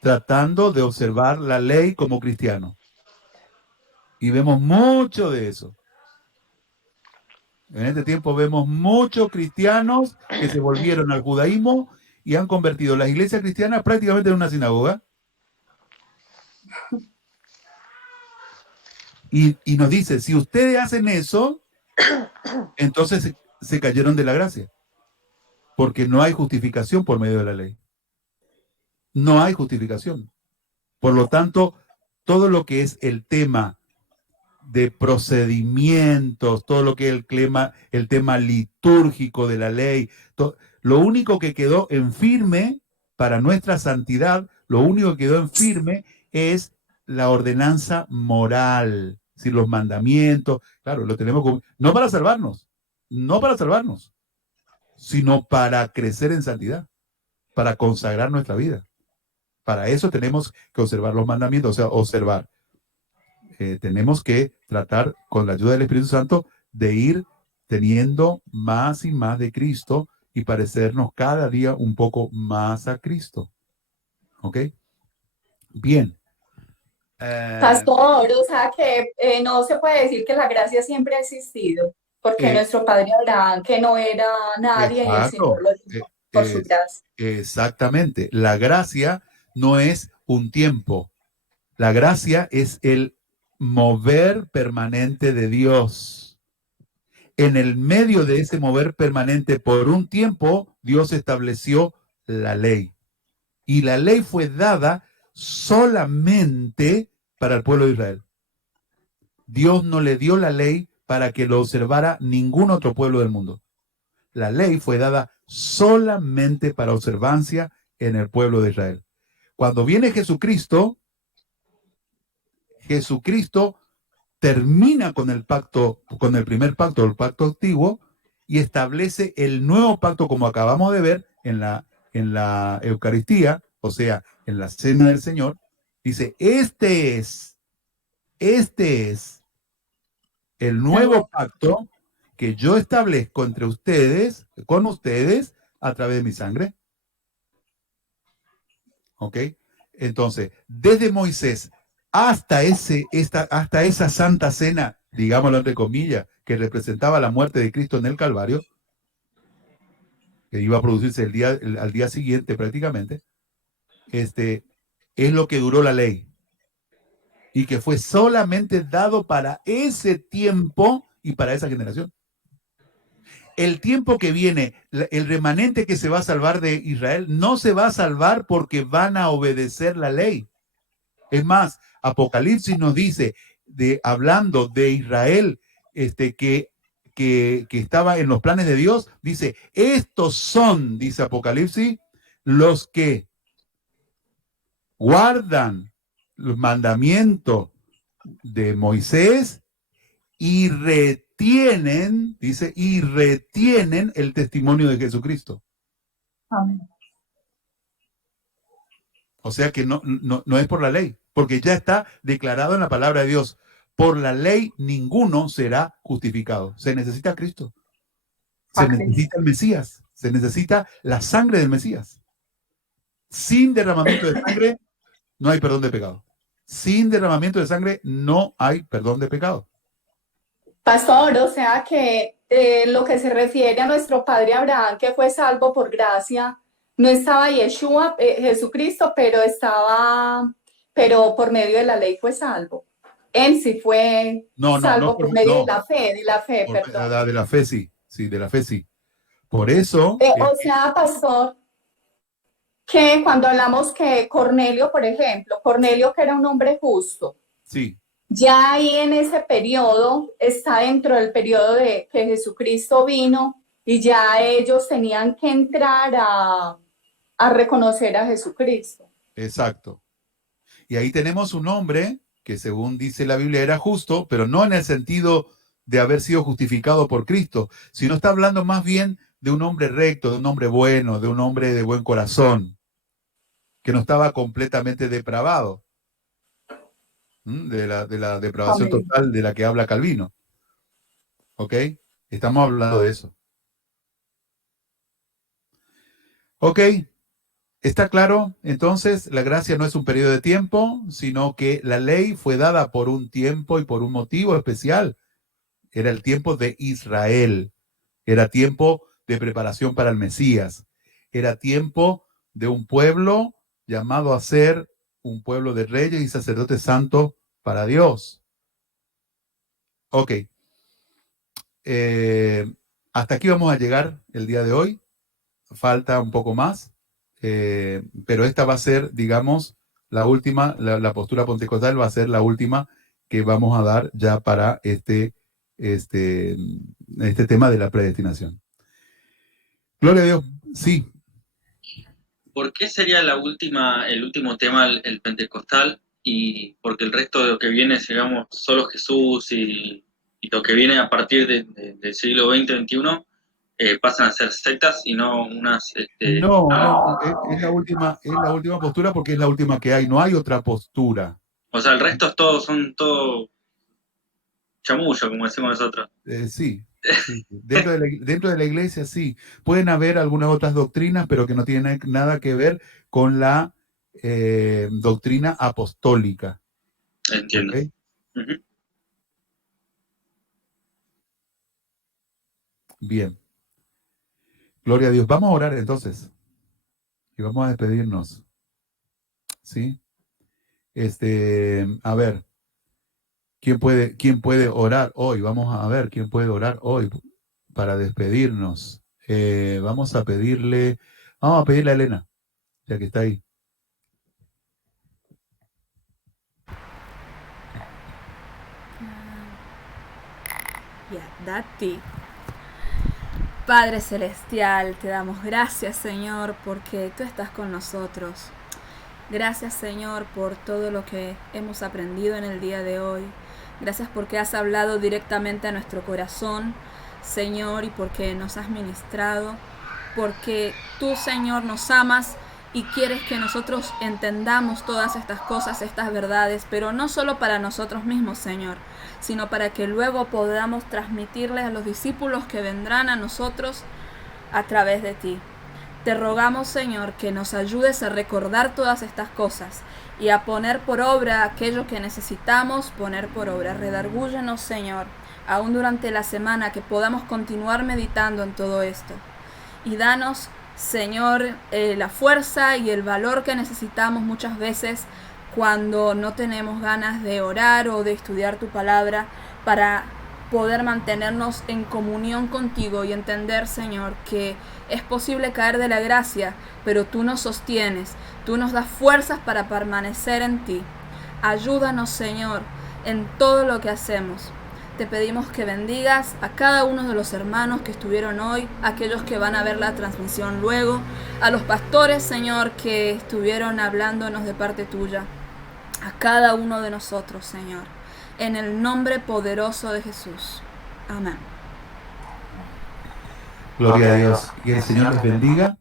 Tratando de observar la ley como cristiano. Y vemos mucho de eso. En este tiempo vemos muchos cristianos que se volvieron al judaísmo y han convertido las iglesias cristianas prácticamente en una sinagoga. Y nos dice, si ustedes hacen eso, entonces se cayeron de la gracia. Porque no hay justificación por medio de la ley. No hay justificación. Por lo tanto, todo lo que es el tema de procedimientos, todo lo que es el tema litúrgico de la ley, lo único que quedó en firme para nuestra santidad, lo único que quedó en firme es la ordenanza moral, es decir, los mandamientos, claro, lo tenemos como, no para salvarnos, sino para crecer en santidad, para consagrar nuestra vida. Para eso tenemos que observar los mandamientos, o sea, observar. Tenemos que tratar con la ayuda del Espíritu Santo de ir teniendo más y más de Cristo y parecernos cada día un poco más a Cristo. ¿Ok? Bien. Pastor, o sea que no se puede decir que la gracia siempre ha existido, porque nuestro padre Abraham, que no era nadie, y el Señor lo dijo por su gracia. Exactamente. La gracia no es un tiempo. La gracia es el mover permanente de Dios. En el medio de ese mover permanente, por un tiempo, Dios estableció la ley. Y la ley fue dada solamente para el pueblo de Israel. Dios no le dio la ley para que lo observara ningún otro pueblo del mundo. La ley fue dada solamente para observancia en el pueblo de Israel. Cuando viene Jesucristo termina con el pacto, con el primer pacto, el pacto antiguo, y establece el nuevo pacto, como acabamos de ver en la Eucaristía, o sea, en la Cena del Señor. Dice, este es el nuevo pacto que yo establezco entre ustedes, con ustedes, a través de mi sangre. ¿Ok? Entonces, desde Moisés hasta esa santa cena, digámoslo entre comillas, que representaba la muerte de Cristo en el Calvario, que iba a producirse al día siguiente prácticamente, es lo que duró la ley. Y que fue solamente dado para ese tiempo y para esa generación. El tiempo que viene, el remanente que se va a salvar de Israel, no se va a salvar porque van a obedecer la ley. Es más, Apocalipsis nos dice, hablando de Israel, que estaba en los planes de Dios, dice, estos son, dice Apocalipsis, los que guardan los mandamientos de Moisés y retienen, dice, y retienen el testimonio de Jesucristo. Amén. O sea que no es por la ley, porque ya está declarado en la palabra de Dios. Por la ley ninguno será justificado. Se necesita a Cristo. Se necesita el Mesías. Se necesita la sangre del Mesías. Sin derramamiento de sangre no hay perdón de pecado. Sin derramamiento de sangre no hay perdón de pecado. Pastor, o sea que lo que se refiere a nuestro padre Abraham, que fue salvo por gracia, no estaba Yeshua, Jesucristo, pero por medio de la ley fue salvo. Él sí fue salvo por medio de la fe, perdón. De la fe sí, de la fe sí. Por eso... o sea, pastor, que cuando hablamos que Cornelio, por ejemplo, Cornelio que era un hombre justo, sí. Ya ahí en ese periodo, está dentro del periodo de que Jesucristo vino y ya ellos tenían que entrar a reconocer a Jesucristo. Exacto. Y ahí tenemos un hombre que según dice la Biblia era justo, pero no en el sentido de haber sido justificado por Cristo, sino está hablando más bien de un hombre recto, de un hombre bueno, de un hombre de buen corazón, que no estaba completamente depravado. De la depravación Amén. total de la que habla Calvino. ¿Ok? Estamos hablando de eso. ¿Ok? ¿Está claro? Entonces, la gracia no es un periodo de tiempo, sino que la ley fue dada por un tiempo y por un motivo especial. Era el tiempo de Israel. Era tiempo de preparación para el Mesías. Era tiempo de un pueblo llamado a ser un pueblo de reyes y sacerdotes santos para Dios. Ok. Hasta aquí vamos a llegar el día de hoy. Falta un poco más. Pero esta va a ser, digamos, la última, la postura pentecostal va a ser la última que vamos a dar ya para este tema de la predestinación. Gloria a Dios. Sí. ¿Por qué sería el último tema el pentecostal? Y porque el resto de lo que viene, digamos, solo Jesús y lo que viene a partir del siglo XX-XXI, pasan a ser sectas y no unas... No, es la última postura porque es la última que hay, no hay otra postura. O sea, el resto son todo chamullo, como decimos nosotros. Sí. Dentro de la iglesia sí. Pueden haber algunas otras doctrinas, pero que no tienen nada que ver con la doctrina apostólica. Entiendo. ¿Okay? Uh-huh. Bien. Gloria a Dios. Vamos a orar entonces. Y vamos a despedirnos. ¿Sí? A ver. ¿Quién puede orar hoy? Vamos a ver quién puede orar hoy para despedirnos. Vamos a pedirle a Elena, ya que está ahí. Dati. Padre Celestial, te damos gracias, Señor, porque tú estás con nosotros. Gracias, Señor, por todo lo que hemos aprendido en el día de hoy. Gracias porque has hablado directamente a nuestro corazón, Señor, y porque nos has ministrado, porque tú, Señor, nos amas y quieres que nosotros entendamos todas estas cosas, estas verdades, pero no solo para nosotros mismos, Señor, sino para que luego podamos transmitirles a los discípulos que vendrán a nosotros a través de ti. Te rogamos, Señor, que nos ayudes a recordar todas estas cosas y a poner por obra aquello que necesitamos poner por obra. Redargúyenos, Señor, aún durante la semana, que podamos continuar meditando en todo esto. Y danos, Señor, la fuerza y el valor que necesitamos muchas veces cuando no tenemos ganas de orar o de estudiar tu palabra, para poder mantenernos en comunión contigo y entender, Señor, que es posible caer de la gracia, pero tú nos sostienes, tú nos das fuerzas para permanecer en ti. Ayúdanos, Señor, en todo lo que hacemos. Te pedimos que bendigas a cada uno de los hermanos que estuvieron hoy, a aquellos que van a ver la transmisión luego, a los pastores, Señor, que estuvieron hablándonos de parte tuya, a cada uno de nosotros, Señor, en el nombre poderoso de Jesús. Amén. Gloria a Dios. Que el Señor les bendiga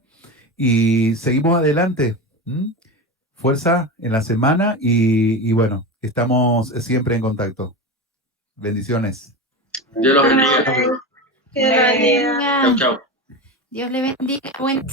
y seguimos adelante. Fuerza en la semana y bueno, estamos siempre en contacto. Bendiciones. Dios los bendiga. Que la bendiga. Chau, chau. Dios le bendiga. Buen